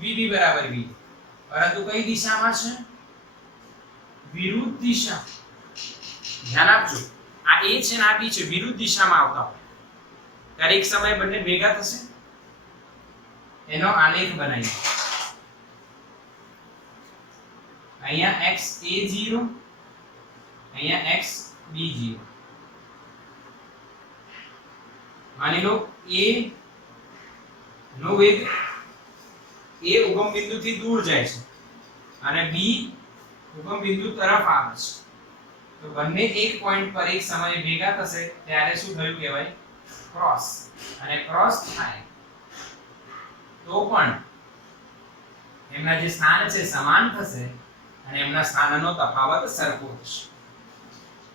VB બરાબર VB, પરંતુ કઈ દિશામાં છે? વિરુદ્ધ દિશા. ધ્યાન આપજો, આ A છે ને આ B છે, વિરુદ્ધ દિશામાં આવતા હોય ત્યારે એક સમયે બંને ભેગા થશે. એનો આલેખ બનાવીએ. અહીંયા xa0, અહીંયા xb0. માની લો a નો વેગ a ઉગમ બિંદુથી દૂર જાય છે અને b ઉગમ બિંદુ તરફ આવે છે. તો બંને એક પોઈન્ટ પર એક સમયે ભેગા થશે ત્યારે શું થયું કહેવાય? ક્રોસ. અને ક્રોસ થાય તો પણ એમના જે સ્થાન છે સમાન થશે અને એમના સ્થાનનો તફાવત સરખો થશે.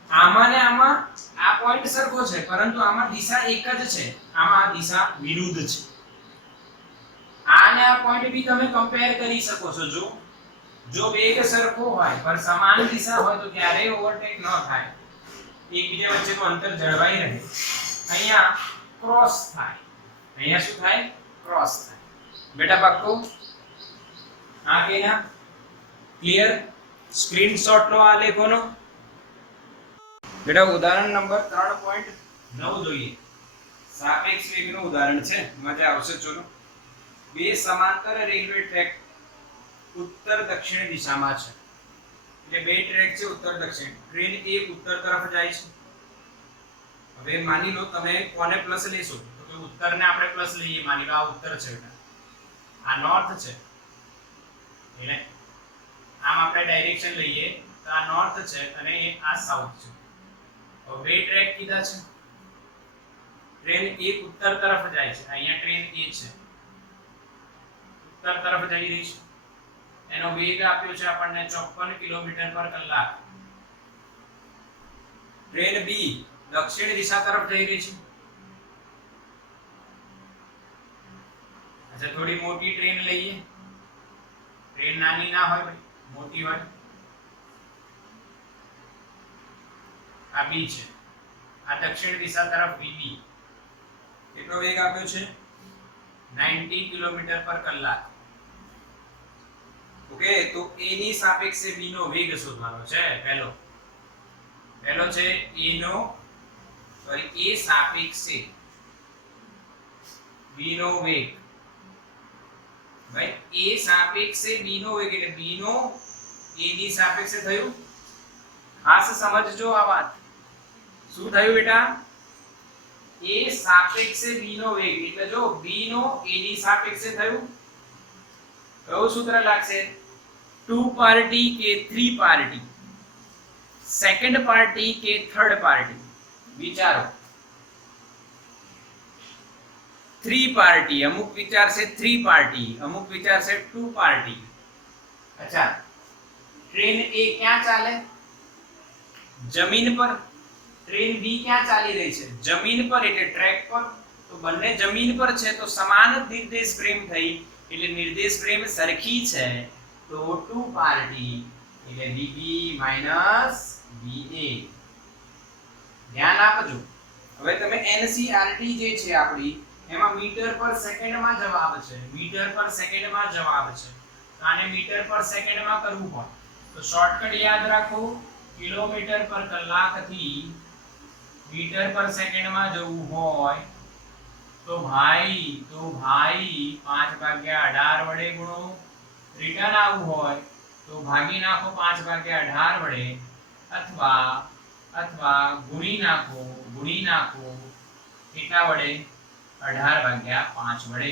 આમાં ને આમાં આ પોઈન્ટ સરખો છે પરંતુ આમાં દિશા એક જ છે, આમાં આ દિશા વિરુદ્ધ છે. આ ને આ પોઈન્ટ બી તમે કમ્પેર કરી શકો છો. જો વેગ સરખો હોય પર સમાન દિશા હોય તો ક્યારેય ઓવરટેક ન થાય, એકબીજા વચ્ચેનું અંતર જળવાઈ રહે. અહીંયા ક્રોસ થાય, અહીંયા શું થાય? ક્રોસ થાય. બેટા પાક્કો? હા કે ના? ક્લિયર? સ્ક્રીનશોટ લો આ લેખોનો. બેટા ઉદાહરણ નંબર 3.9 જોઈએ. સાપેક્ષ વેગનું ઉદાહરણ છે, મજા આવશે. ચલો. બે સમાંતર રેલવે ટ્રેક ઉત્તર દક્ષિણ દિશામાં છે. એટલે બે ટ્રેક છે ઉત્તર દક્ષિણ. ટ્રેન એક ઉત્તર તરફ જાય છે. હવે માની લો તમે કોને પ્લસ લેશો તો કે ઉત્તરને આપણે પ્લસ લઈએ. માની લો આ ઉત્તર છે બેટા, આ નોર્થ છે. એટલે આમ આપણે ડાયરેક્શન લઈએ તો આ નોર્થ છે અને આ સાઉથ છે. હવે બે ટ્રેક કીધા છે. ટ્રેન એક ઉત્તર તરફ જાય છે, અહીંયા ટ્રેન એ છે ઉત્તર તરફ જઈ રહી છે એનો વેગ આપ્યો છે આપણને 54 કિલોમીટર પર કલાક. ટ્રેન બી દક્ષિણ દિશા તરફ જઈ રહી છે. અચ્છા, થોડી મોટી ટ્રેન લઈએ. ટ્રેન નાની ના હોય ભાઈ, મોટી હોય. આ બી છે, આ દક્ષિણ દિશા તરફ બીબી. કેટલો વેગ આપ્યો છે? 90 કિલોમીટર પર કલાક. ઓકે, તો a ની સાપેક્ષે b નો વેગ શોધવાનો છે. પહેલો છે a સાપેક્ષે b નો વેગ. ભાઈ a સાપેક્ષે b નો વેગ એટલે b નો a ની સાપેક્ષે થયું. ખાસ સમજજો આ વાત. શું થયું બેટા? a સાપેક્ષે b નો વેગ એટલે જો b નો a ની સાપેક્ષે થયું. કયું સૂત્ર લાગશે? 2 પાર્ટી કે 3 પાર્ટી, સેકન્ડ પાર્ટી કે થર્ડ પાર્ટી? વિચારો. 3 પાર્ટી, અમુક વિચાર છે 3 પાર્ટી, અમુક વિચાર છે 2 પાર્ટી. અચ્છા, ટ્રેન A ક્યાં ચાલે? જમીન પર. ટ્રેન B ક્યાં ચાલી રહી છે? જમીન પર એટલે ટ્રેક પર. તો બંને જમીન પર છે તો સમાન નિર્દેશ ફ્રેમ થઈ એટલે નિર્દેશ ફ્રેમ સરખી છે. તો 2 પાર્ટી એટલે BB માઈનસ BA. ધ્યાન આપજો. હવે તમે NCERT જે છે આપણી એમાં મીટર પર સેકન્ડમાં જવાબ છે. મીટર પર સેકન્ડમાં જવાબ છે. તો આને મીટર પર સેકન્ડમાં કરવું હોય તો શોર્ટકટ યાદ રાખો. કિલોમીટર પર કલાકથી મીટર પર સેકન્ડમાં જવું હોય તો ભાઈ 5/18 વડે ગુણો. રિટર્ન આવવું હોય તો ભાગી નાખો 5/18 વડે અથવા ગુણી નાખો કેટલા વડે? 18/5 વડે.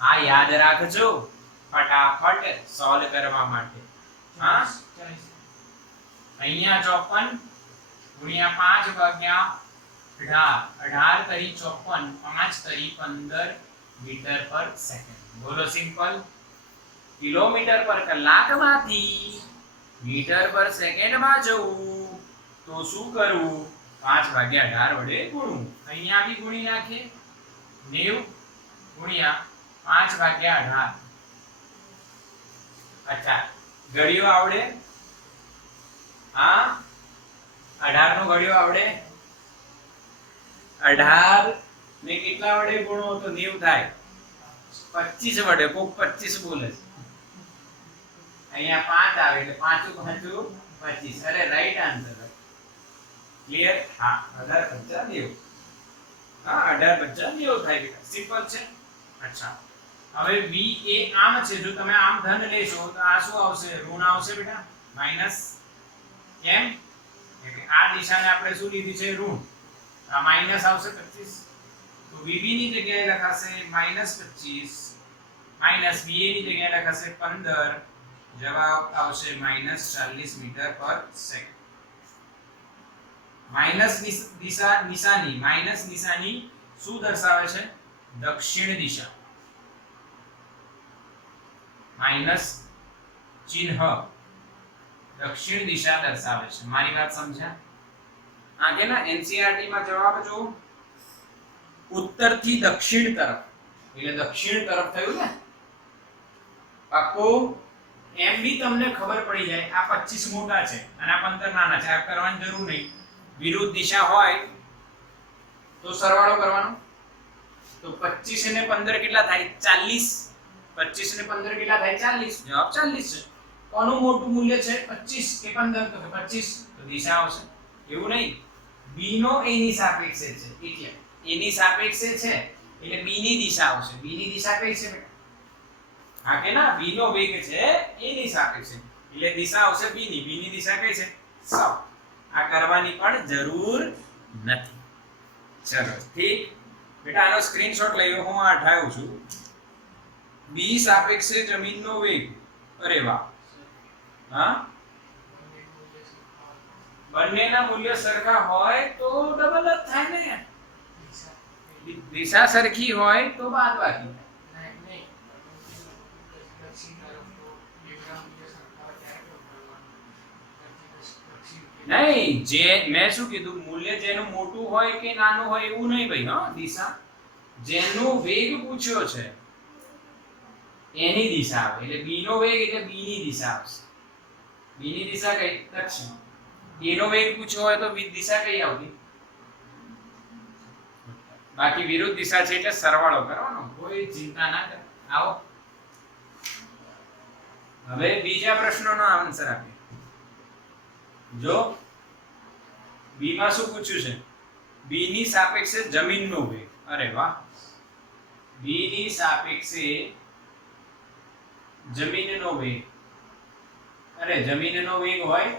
આ યાદ રાખજો ફટાફટ સોલ્વ કરવા માટે. હા, અહીંયા 54 ગુણ્યા 5/18, 18 તરી 54, 5 તરી 15 મીટર પર સેકન્ડ. બોલો સિમ્પલ. કિલોમીટર પર કલાકમાંથી મીટર પર સેકન્ડમાં જવું તો શું કરવું? 5/18 વડે ગુણવું. અહીંયા બી ગુણી નાખીએ. 90 ગુણ્યા 5/18. અચ્છા, ઘડિયો આવડે? હા, 18 નો ઘડિયો આવડે? 18 ને કેટલા વડે ગુણો તો 90 થાય? 25 વડે. કોક 25 બોલે છે. અહીંયા 5 આવે એટલે 5 5 25. અરે રાઈટ આન્સર. ક્લિયર? હા, 18 5 90. હા, 18 5 90 થાય બેટા. સિમ્પલ છે. અચ્છા, હવે v એ આમ છે. જો તમે આમ ધન લેશો તો આ શું આવશે? ઋણ આવશે બેટા. માઈનસ. કેમ? એટલે આ દિશાને આપણે શું લીધી છે? ઋણ. આ માઈનસ આવશે 25. તો vb ની જગ્યાએ લખાશે -25 માઈનસ va ની જગ્યાએ લખાશે 15. જવાબ આવશે -40 મીટર પર સેકન્ડ. માઈનસ નિશાની શું દર્શાવે છે? દક્ષિણ દિશા. માઈનસ ચિહ્ન દક્ષિણ દિશા દર્શાવે છે. મારી વાત સમજ્યા? આગે ના NCERT માં જવાબ જો ઉત્તરથી દક્ષિણ તરફ એટલે દક્ષિણ તરફ થયું ને. પાકો એમ બી તમને ખબર પડી જાય. આ 25 મોટા છે અને આ 15 નાના છે. આ કરવાની જરૂર નહીં. વિરુદ્ધ દિશા હોય તો સરવાળો કરવાનો. તો 25 અને 15 કેટલા થાય? 40. 25 અને 15 કેટલા થાય? 40. જવાબ 40 છે. કોનું મોટું મૂલ્ય છે? 25 કે 15? તો 25. તો દિશા આવશે. એવું નહીં, b નો a ની સાપેક્ષે છે એટલે a ની સાપેક્ષે છે એટલે b ની દિશા આવશે. b ની દિશા કઈ છે બેટા? હા કે ના? b નો વેગ છે a ની સાપેક્ષે એટલે દિશા આવશે b ની. b ની દિશા કઈ છે? સાવ. આ કરવાની પણ જરૂર નથી. ચલો ઠીક બેટા, આનો સ્ક્રીનશોટ લઈ લો. હું આ ઠાવ્યું છું. b સાપેક્ષે જમીનનો વેગ. અરે વાહ. હા, બંનેના મૂલ્ય સરખા હોય તો ડબલ જ થાય ને. દિશા સરખી હોય તો બાદબાકી. નહીં, જે મેં શું કીધું, મૂલ્ય જેનું મોટું હોય કે નાનું હોય એવું નહીં ભાઈ. હા, દિશા જેનો વેગ પૂછ્યો છે એની દિશા આવે. એટલે b નો વેગ એટલે b ની દિશા આવશે. b ની દિશા કઈ? દક્ષિણ. a નો વેગ પૂછ્યો હોય તો દિશા કઈ આવતી? બાકી વિરુદ્ધ દિશા છે એટલે સરવાળો કરવાનો, કોઈ ચિંતા ના કર. આવો હવે બીજા પ્રશ્નનો આન્સર આપીએ. જો બી માં શું પૂછ્યું છે? બી ની સાપેક્ષે જમીનનો વેગ. અરે વાહ, બી ની સાપેક્ષે જમીનનો વેગ. અરે જમીનનો વેગ હોય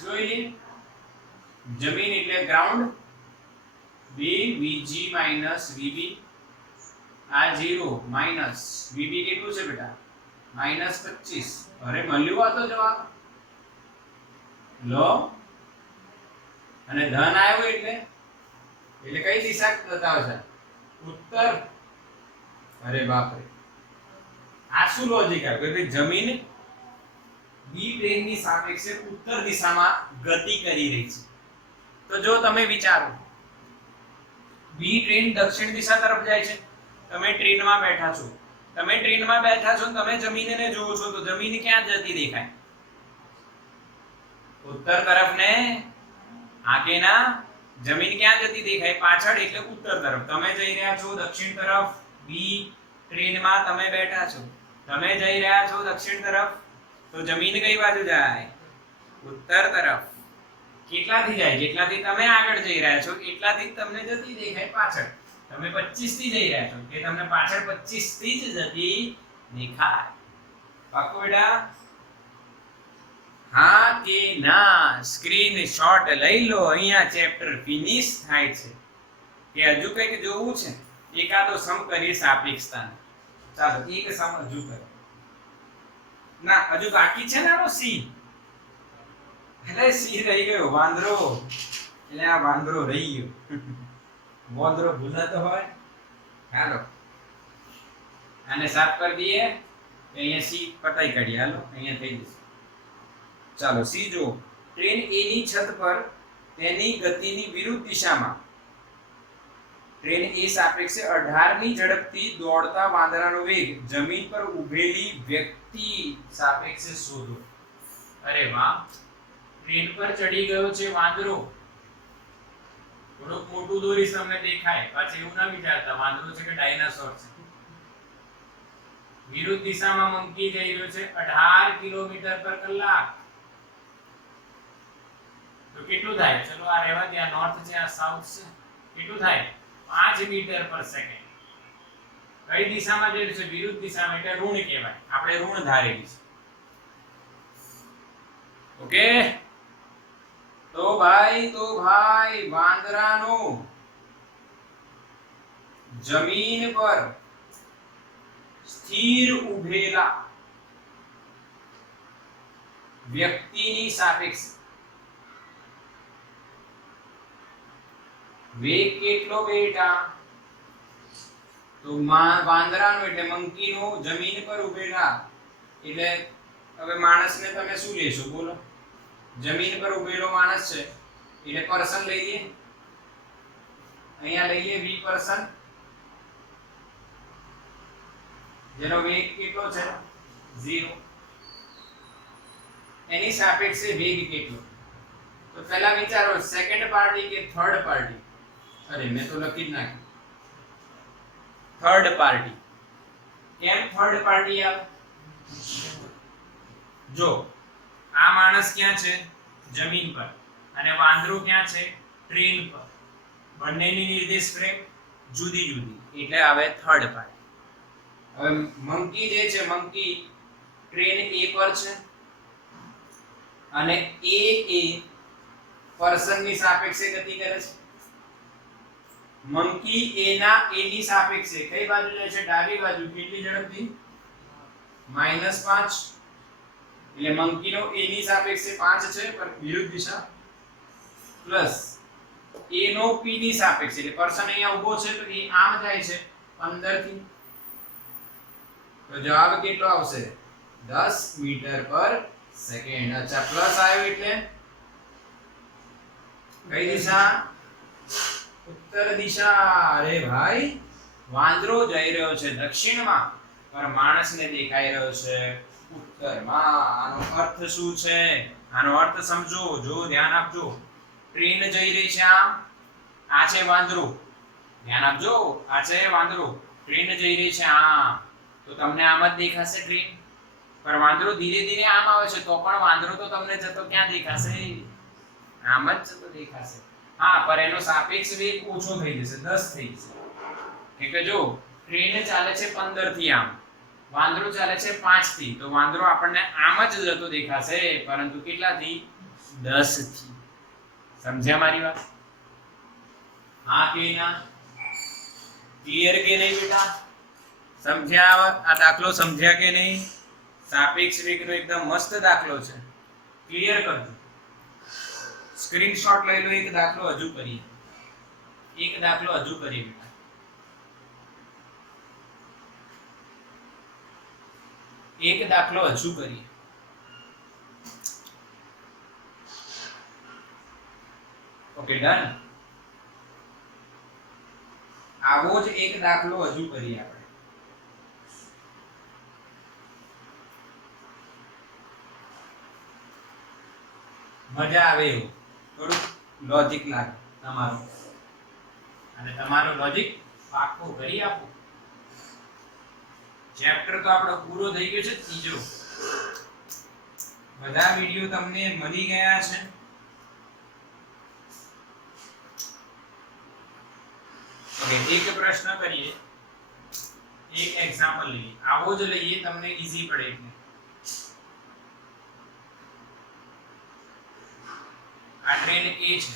જોઈ લે. જમીન એટલે ગ્રાઉન્ડ. b vg vb આ 0 માઈનસ vb કેટલું છે બેટા? -25. અરે મળ્યું આ તો જવાબ. લો, અને ધન આવ્યો એટલે કઈ દિશા બતાવે છે? ઉત્તર. અરે બાપ રે, આ શું લોજિક આવ્યું કે જમીન બી પ્લેન ની સાપેક્ષે ઉત્તર દિશામાં ગતિ કરી રહી છે. તો જો તમે વિચારો, બી ટ્રેન દક્ષિણ દિશા તરફ જાય છે. તમે ટ્રેનમાં બેઠા છો, તમે જમીનને જોવો છો, તો જમીન ક્યાં જતી દેખાય? ઉત્તર તરફ ને. હા કે ના? જમીન ક્યાં જતી દેખાય? પાછળ, એટલે ઉત્તર તરફ. તમે જઈ રહ્યા છો દક્ષિણ તરફ. બી ટ્રેનમાં તમે બેઠા છો, તમે જઈ રહ્યા છો દક્ષિણ તરફ, તો જમીન કઈ બાજુ જાય? ઉત્તર તરફ. કેટલાથી જાય? જેટલાથી તમે આગળ જઈ રહ્યા છો એટલાથી તમને જતી દેખાય પાછળ. તમે 25 થી જઈ રહ્યા છો કે તમને પાછળ 25 થી જ જતી દેખાય. પાક્કું બેટા? હા કે ના? સ્ક્રીનશોટ લઈ લો. અહીંયા ચેપ્ટર ફિનિશ થાય છે. કે હજુ કંઈક જોવું છે? એકાદો સમ કરીએ સાપેક્ષતા. ચાલો એક સમ હજુ કરો. ના, હજુ બાકી છે ને આનો સી. એટલે સી રહી ગયો, વાંદરો. એટલે આ વાંદરો રહી ગયો. વાંદરો ભૂલાતો હોય. હાલો આને સાફ કરી દઈએ. અહીંયા સી પટાઈ કાઢીએ. હાલો અહીંયા થઈ જશે. ચાલો સી જો. ટ્રેન એ ની છત પર તેની ગતિની વિરુદ્ધ દિશામાં ટ્રેન એ સાપેક્ષે 18 ની ઝડપથી દોડતા વાંદરાનો વેગ જમીન પર ઊભેલી વ્યક્તિ સાપેક્ષે શોધો. અરે વાહ, ટ્રેન પર ચડી ગયો છે વાંદરો. થોડુંક મોટું દોરીશ તમને દેખાય. પાછું એવું ના વિચારતા વાંદરો છે કે ડાયનાસોર છે. વિરુદ્ધ દિશામાં મંકી જઈ રહ્યો છે 18 કિલોમીટર પર કલાક. તો કેટલું થાય? ચલો આ રહેવા દે. આ નોર્થ છે, આ સાઉથ છે. કેટલું થાય? 5 મીટર પર સેકન્ડ. કઈ દિશામાં જઈ રહ્યું છે? વિરુદ્ધ દિશામાં, એટલે ઋણ કહેવાય. આપણે ઋણ ધારેલી છે. ઓકે, તો ભાઈ વાંદરાનો જમીન પર સ્થિર ઉભેલા વ્યક્તિની સાપેક્ષે વેગ કેટલો બેટા? તો વાંદરાનો એટલે મંકીનો જમીન પર ઉભેલા, એટલે હવે માણસને તમે શું લેશો બોલો? જમીન પર ઉભેલો માણસ છે એટલે પર્સન લઈએ. અહીંયા લઈએ v પર્સન, જેનો વેગ કેટલો છે? 0. એની સાપેક્ષે વેગ કેટલો? તો પહેલા વિચારો, સેકન્ડ પાર્ટી કે થર્ડ પાર્ટી? અરે મેં તો લખી જ નાખ્યું થર્ડ પાર્ટી. કેમ થર્ડ પાર્ટી આવે? જો આ માણસ ક્યાં છે? જમીન પર. અને વાંદરો ક્યાં છે? ટ્રેન પર. બંનેની નિર્દેશ ફ્રેમ જુદી જુદી, એટલે આવે થર્ડ પાર્ટી. હવે મંકી જે છે, મંકી ટ્રેન A પર છે અને એ પર્સનની સાપેક્ષે ગતિ કરે છે. મંકી A ની સાપેક્ષે કઈ બાજુ જાય છે? ડાબી બાજુ. કેટલી ઝડપથી? -5. એટલે મંકીનો a ની સાપેક્ષે 5 છે પર વિરુદ્ધ દિશા, પ્લસ a નો p ની સાપેક્ષે, એટલે પર્સન અહીંયા ઊભો છે તો એ આમ જાય છે 15 થી. તો જવાબ કેટલો આવશે? 10 મીટર પર સેકન્ડ. અચ્છા, પ્લસ આવ્યો એટલે કઈ દિશા? ઉત્તર દિશા. અરે ભાઈ, વાંદરો જઈ રહ્યો છે દક્ષિણમાં, પણ માણસને દેખાઈ રહ્યો છે ઉત્તરમાં. આનો અર્થ શું છે? આનો અર્થ સમજો, જો ધ્યાન આપજો. ટ્રેન જઈ રહી છે આમ, આ છે વાંદરો. ધ્યાન આપજો, આ છે વાંદરો. ટ્રેન જઈ રહી છે આમ, તો તમને આમ જ દેખાશે ટ્રેન. પણ વાંદરો ધીરે ધીરે આમ આવે છે તો પણ વાંદરો તો તમને જતો ક્યાં દેખાશે? આમ જ જતો દેખાશે. હા, પર એનો સાપેક્ષ વેગ ઓછો થઈ જશે, 10 થઈ જશે. કે જો ટ્રેન ચાલે છે 15 થી આમ, વાંદરો ચાલે છે 5 થી, તો વાંદરો આપણને આમ જ જતો દેખાશે, પરંતુ કેટલાથી? 10 થી. સમજ્યા મારી વાત? હા કે ના? ક્લિયર કે નહીં બેટા? સમજ્યા? આ દાખલો સમજ્યા કે નહીં? સાપેક્ષ વેગનો એકદમ મસ્ત દાખલો છે. ક્લિયર કરજો. સ્ક્રીનશોટ લઈ લો. એક દાખલો હજુ કરીએ. એક દાખલો હજુ કરીએ બેટા. એક દાખલો હજુ કરીએ. Okay, done. આવો જ એક દાખલો હજુ કરીએ આપણે. મજા આવે એવું, થોડું લોજિક લાગે તમારું, અને તમારો લોજિક પાક્કો કરી આપો. ચેપ્ટર તો આપણો પૂરો થઈ ગયો છે, ત્રીજો. બધા વિડિયો તમને મળી ગયા છે. ઓકે, એક પ્રશ્ન કરીએ, એક એક્ઝામ્પલ લઈએ. આવો જ લઈએ, તમને ઈઝી પડે એટલે. આ ટ્રેન A છે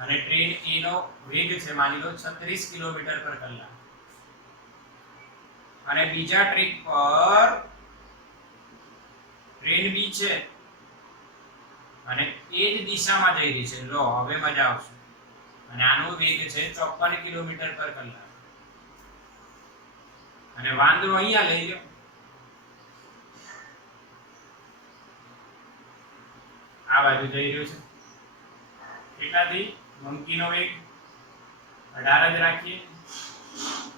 અને ટ્રેન A નો વેગ છે માની લો 36 કિલોમીટર પર કલાક, અને બીજા ટ્રેક પર ટ્રેન B છે અને એ જ દિશામાં જઈ રહી છે. લો, હવે મજા આવશે. અને આનો વેગ છે 54 કિલોમીટર પર કલાક, અને વાંદરો અહીંયા લઈ લો. આ બાજુ જઈ રહ્યો છે. કેટલાથી? મંકીનો વેગ 18 જ રાખીએ,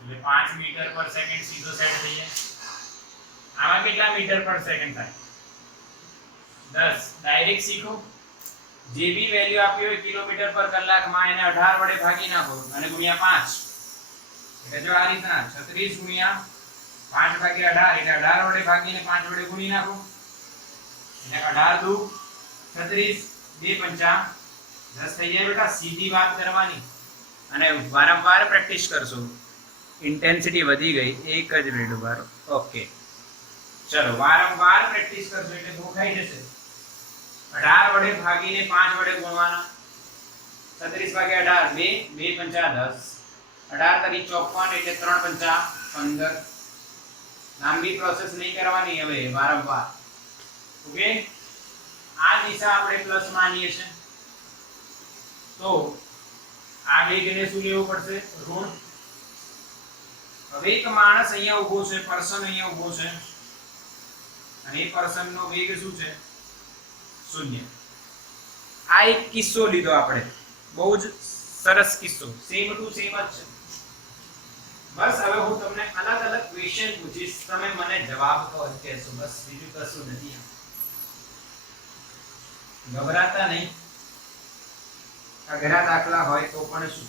એટલે 5 મીટર પર સેકન્ડ સીધો સેટ થઈ જાય. આમાં કેટલા મીટર પર સેકન્ડ થાય? 10. ડાયરેક્ટ શીખો. જે બી વેલ્યુ આપી હોય કિલોમીટર પર કલાકમાં, એને 18 વડે ભાગી નાખો અને ગુણ્યા 5. એટલે જો આ રીતના 36 ગુણ્યા 5 ભાગ્યા 18, એટલે 18 વડે ભાગીને 5 વડે ગુણી નાખો. એટલે 18 દુ 36, 2 પંચા 10 થઈ જાય બેટા. સીધી વાત કરવાની, અને વારંવાર પ્રેક્ટિસ કરશો. ઇન્ટેન્સિટી વધી ગઈ, એક જ મિનિટ ઉભા રહો. ઓકે, ચલો, વારંવાર પ્રેક્ટિસ કરશો એટલે ગોખાઈ જશે. 18 વડે ભાગીને 5 વડે ગુણવાના. 36 ભાગ્યા 18, 2 પંચા 10, 18 તરી 54, એટલે 3 પંચા 15. લાંબી પ્રોસેસ નહીં કરવાની હવે, વારંવાર. ઓકે, આ દિશા આપણે પ્લસ માનીએ છે, તો આ વેગને શું લેવું પડશે? ઋણ. હવે એક માણસ અહીંયા ઊભો છે, પર્સન અહીંયા ઊભો છે, અને એ પર્સનનો વેગ શું છે? 0. આ એક કિસ્સો લીધો આપણે, બહુ જ સરસ કિસ્સો, સેમ ટુ સેમ જ છે. બસ હવે હું તમને અલગ અલગ ક્વેશ્ચન પૂછીશ, તમે મને જવાબ તો જ કહેશો, બસ બીજું કશું નથી. ગભરાતા નહીં. અઘરા દાખલા હોય તો પણ શું.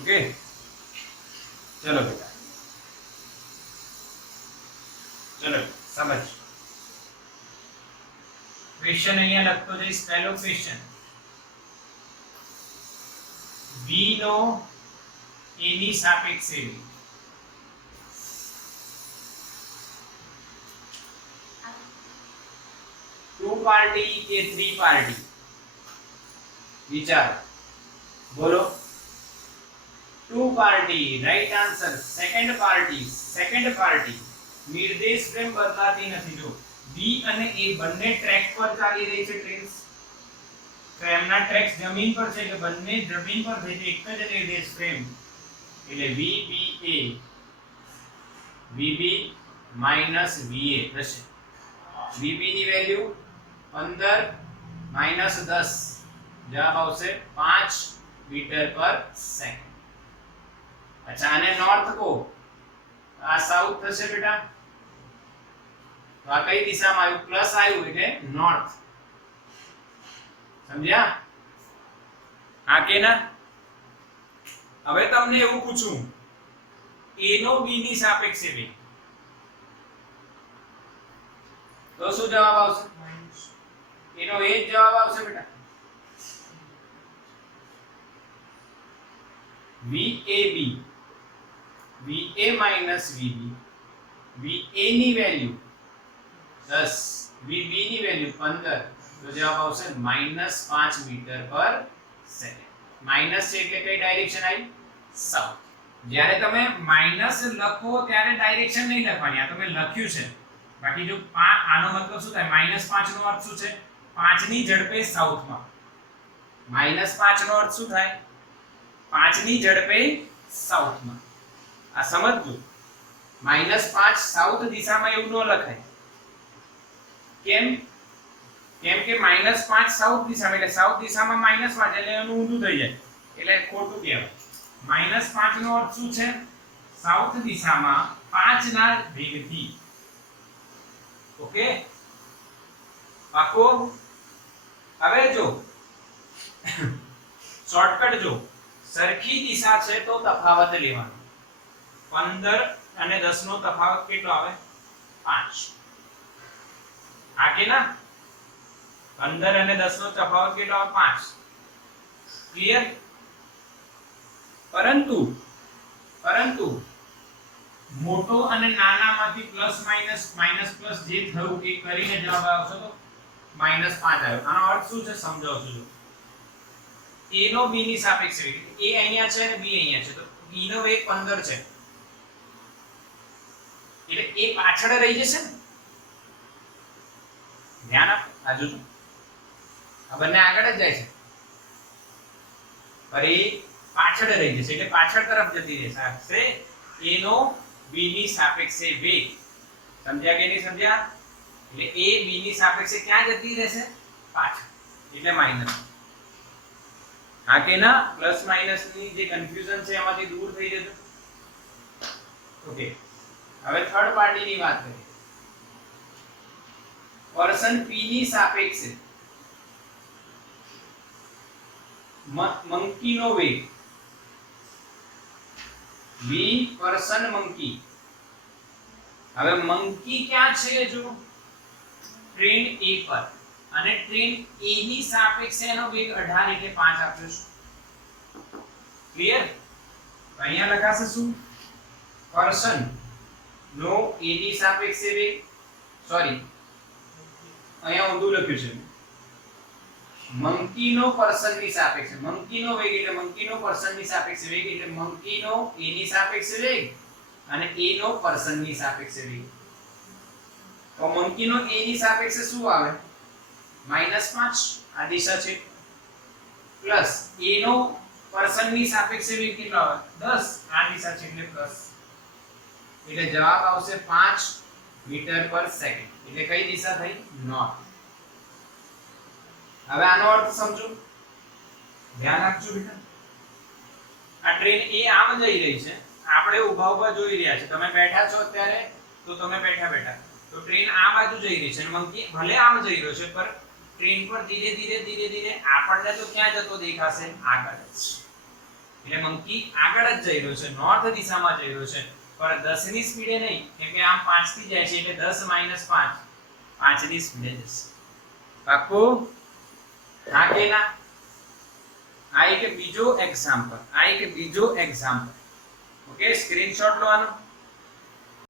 ઓકે, ચલો બેટા, ચલો સમજ. ક્વેશ્ચન અહીંયા લખતો જઈશ. પહેલો ક્વેશ્ચન, V નો A ની સાપેક્ષે વેગ. ટુ પાર્ટી કે 3 પાર્ટી? વિચારો, બોલો. 2 party, right answer. Second party. નિર્દેશ ફ્રેમ બદલાતી નથી. જો B અને A બંને ટ્રેક પર ચાલી રહી છે ટ્રેન્સ, તો એમના ટ્રેક્સ જમીન પર છે, એટલે બંને જમીન પર થઈ છે, એક જ નિર્દેશ ફ્રેમ, એટલે VB - VA થશે. VB ની વેલ્યુ 15 માઇનસ 10 જવાબ આવશે 5 મીટર પર સેકન્ડ. અચ્છા આને નોર્થ કો, આ સાઉથ થશે બેટા. તો આ કઈ દિશામાં આવ્યું? પ્લસ આવ્યું એટલે નોર્થ. સમજ્યા? હા કે ના? હવે તમને એવું પૂછું, a નો b ની સાપેક્ષે વેગ, તો શું જવાબ આવશે? એનો એ જ જવાબ આવશે બેટા. VA minus VB, VA ની વેલ્યુ 10, VB ની વેલ્યુ 15, તો જવાબ આવશે -5 મીટર પર સેકન્ડ. માઈનસ છે એટલે કઈ ડાયરેક્શન આવી? સાઉથ. જ્યારે તમે માઈનસ લખો ત્યારે ડાયરેક્શન નહીં લખવાની, આ તમે લખ્યું છે. બાકી જો આનો મતલબ શું થાય? -5 નો અર્થ શું છે? 5 ની ઝડપે સાઉથમાં. -5 નો અર્થ શું થાય? 5 ની ઝડપે સાઉથમાં. આ સમજજો. -5 સાઉથ દિશામાં એવું ન લખાય. કેમ? કેમ કે -5 સાઉથ દિશામાં, એટલે સાઉથ દિશામાં -5 એટલે એનું ઊંધું થઈ જાય, એટલે ખોટું કહેવાય. -5 નો અર્થ શું છે? સાઉથ દિશામાં 5 ના વેગથી. ઓકે, પાકો? હવે જો શોર્ટકટ, જો સરખી દિશા છે તો તફાવત લેવાનો. 15 અને 10 નો તફાવત કેટલો આવે? 5. આ કે ના? 15 અને 10 નો તફાવત કેટલો આવે? 5. ક્લિયર? પરંતુ મોટો અને નાનામાંથી પ્લસ માઈનસ પ્લસ જે થયું એ કરીને જવાબ આવશે તો -5 આવ્યો. આનો અર્થ શું છે સમજાવું છું. a નો b ની સાપેક્ષે વેગ, a અહીંયા છે અને b અહીંયા છે, તો b નો વેગ 15 છે, એટલે a પાછળ રહી જશે ને. ધ્યાન આપો, આ જોજો, આ બંને આગળ જ જાય છે, પર એ પાછળ રહી જશે, એટલે પાછળ તરફ જતી રહેશે. a નો b ની સાપેક્ષે વેગ. સમજ્યા કે નહીં સમજ્યા? એટલે a b ની સાપેક્ષે ક્યાં જતી રહેશે? પાછળ, એટલે માઈનસ. હા કે ના? પ્લસ માઈનસ ની જે કન્ફ્યુઝન છે એમાંથી દૂર થઈ જશે. ઓકે, હવે થર્ડ પાર્ટી ની વાત કરીએ. પર્સન p ની સાપેક્ષે મંકી નો વેગ, v પર્સન મંકી. હવે મંકી ક્યાં છે? જો ટ્રેન a પર, અને ટ્રેન a ની સાપેક્ષે એનો વેગ 18 એટલે 5 આપ્યો છે. ક્લિયર? અહીંયા લખાશે શું? પર્સન નો a ની સાપેક્ષે વેગ, સોરી અહીંયા ઊંધું લખ્યું છે. મંકી નો પર્સન ની સાપેક્ષે, મંકી નો વેગ એટલે મંકી નો પર્સન ની સાપેક્ષે વેગ, એટલે મંકી નો a ની સાપેક્ષે વેગ અને a નો પર્સન ની સાપેક્ષે વેગ. તો મંકી નો a ની સાપેક્ષે શું આવે? -5, આ દિશા છે, પ્લસ a નો પર્સન ની સાપેક્ષે વેગ કેટલો આવે? 10, આ દિશા છે એટલે પ્લસ. એટલે જવાબ આવશે 5 મીટર પર સેકન્ડ. એટલે કઈ દિશા થઈ? નોર્થ. હવે આનો અર્થ સમજો, ધ્યાન આપજો બેટા. આ ટ્રેન એ આમ જઈ રહી છે, આપણે ઊભા ઊભા જોઈ રહ્યા છે. તમે બેઠા છો અત્યારે, તો તમે બેઠા તો ટ્રેન આ બાજુ જઈ રહી છે, અને મંકી ભલે આમ જઈ રહ્યો છે, પર ટ્રેન પર ધીરે ધીરે આપણને તો ક્યાં જતો દેખાશે? આગળ જ. એટલે મંકી આગળ જ જઈ રહ્યો છે, નોર્થ દિશામાં જઈ રહ્યો છે, પર 10 ની સ્પીડે નહીં, કેમ કે આમ 5 થી જાય છે, એટલે 10 - 5 5 ની સ્પીડે જશે. પાક્કું? હા કે ના? આ એક બીજો એક્ઝામ્પલ. ઓકે, સ્ક્રીનશોટ લો આનો.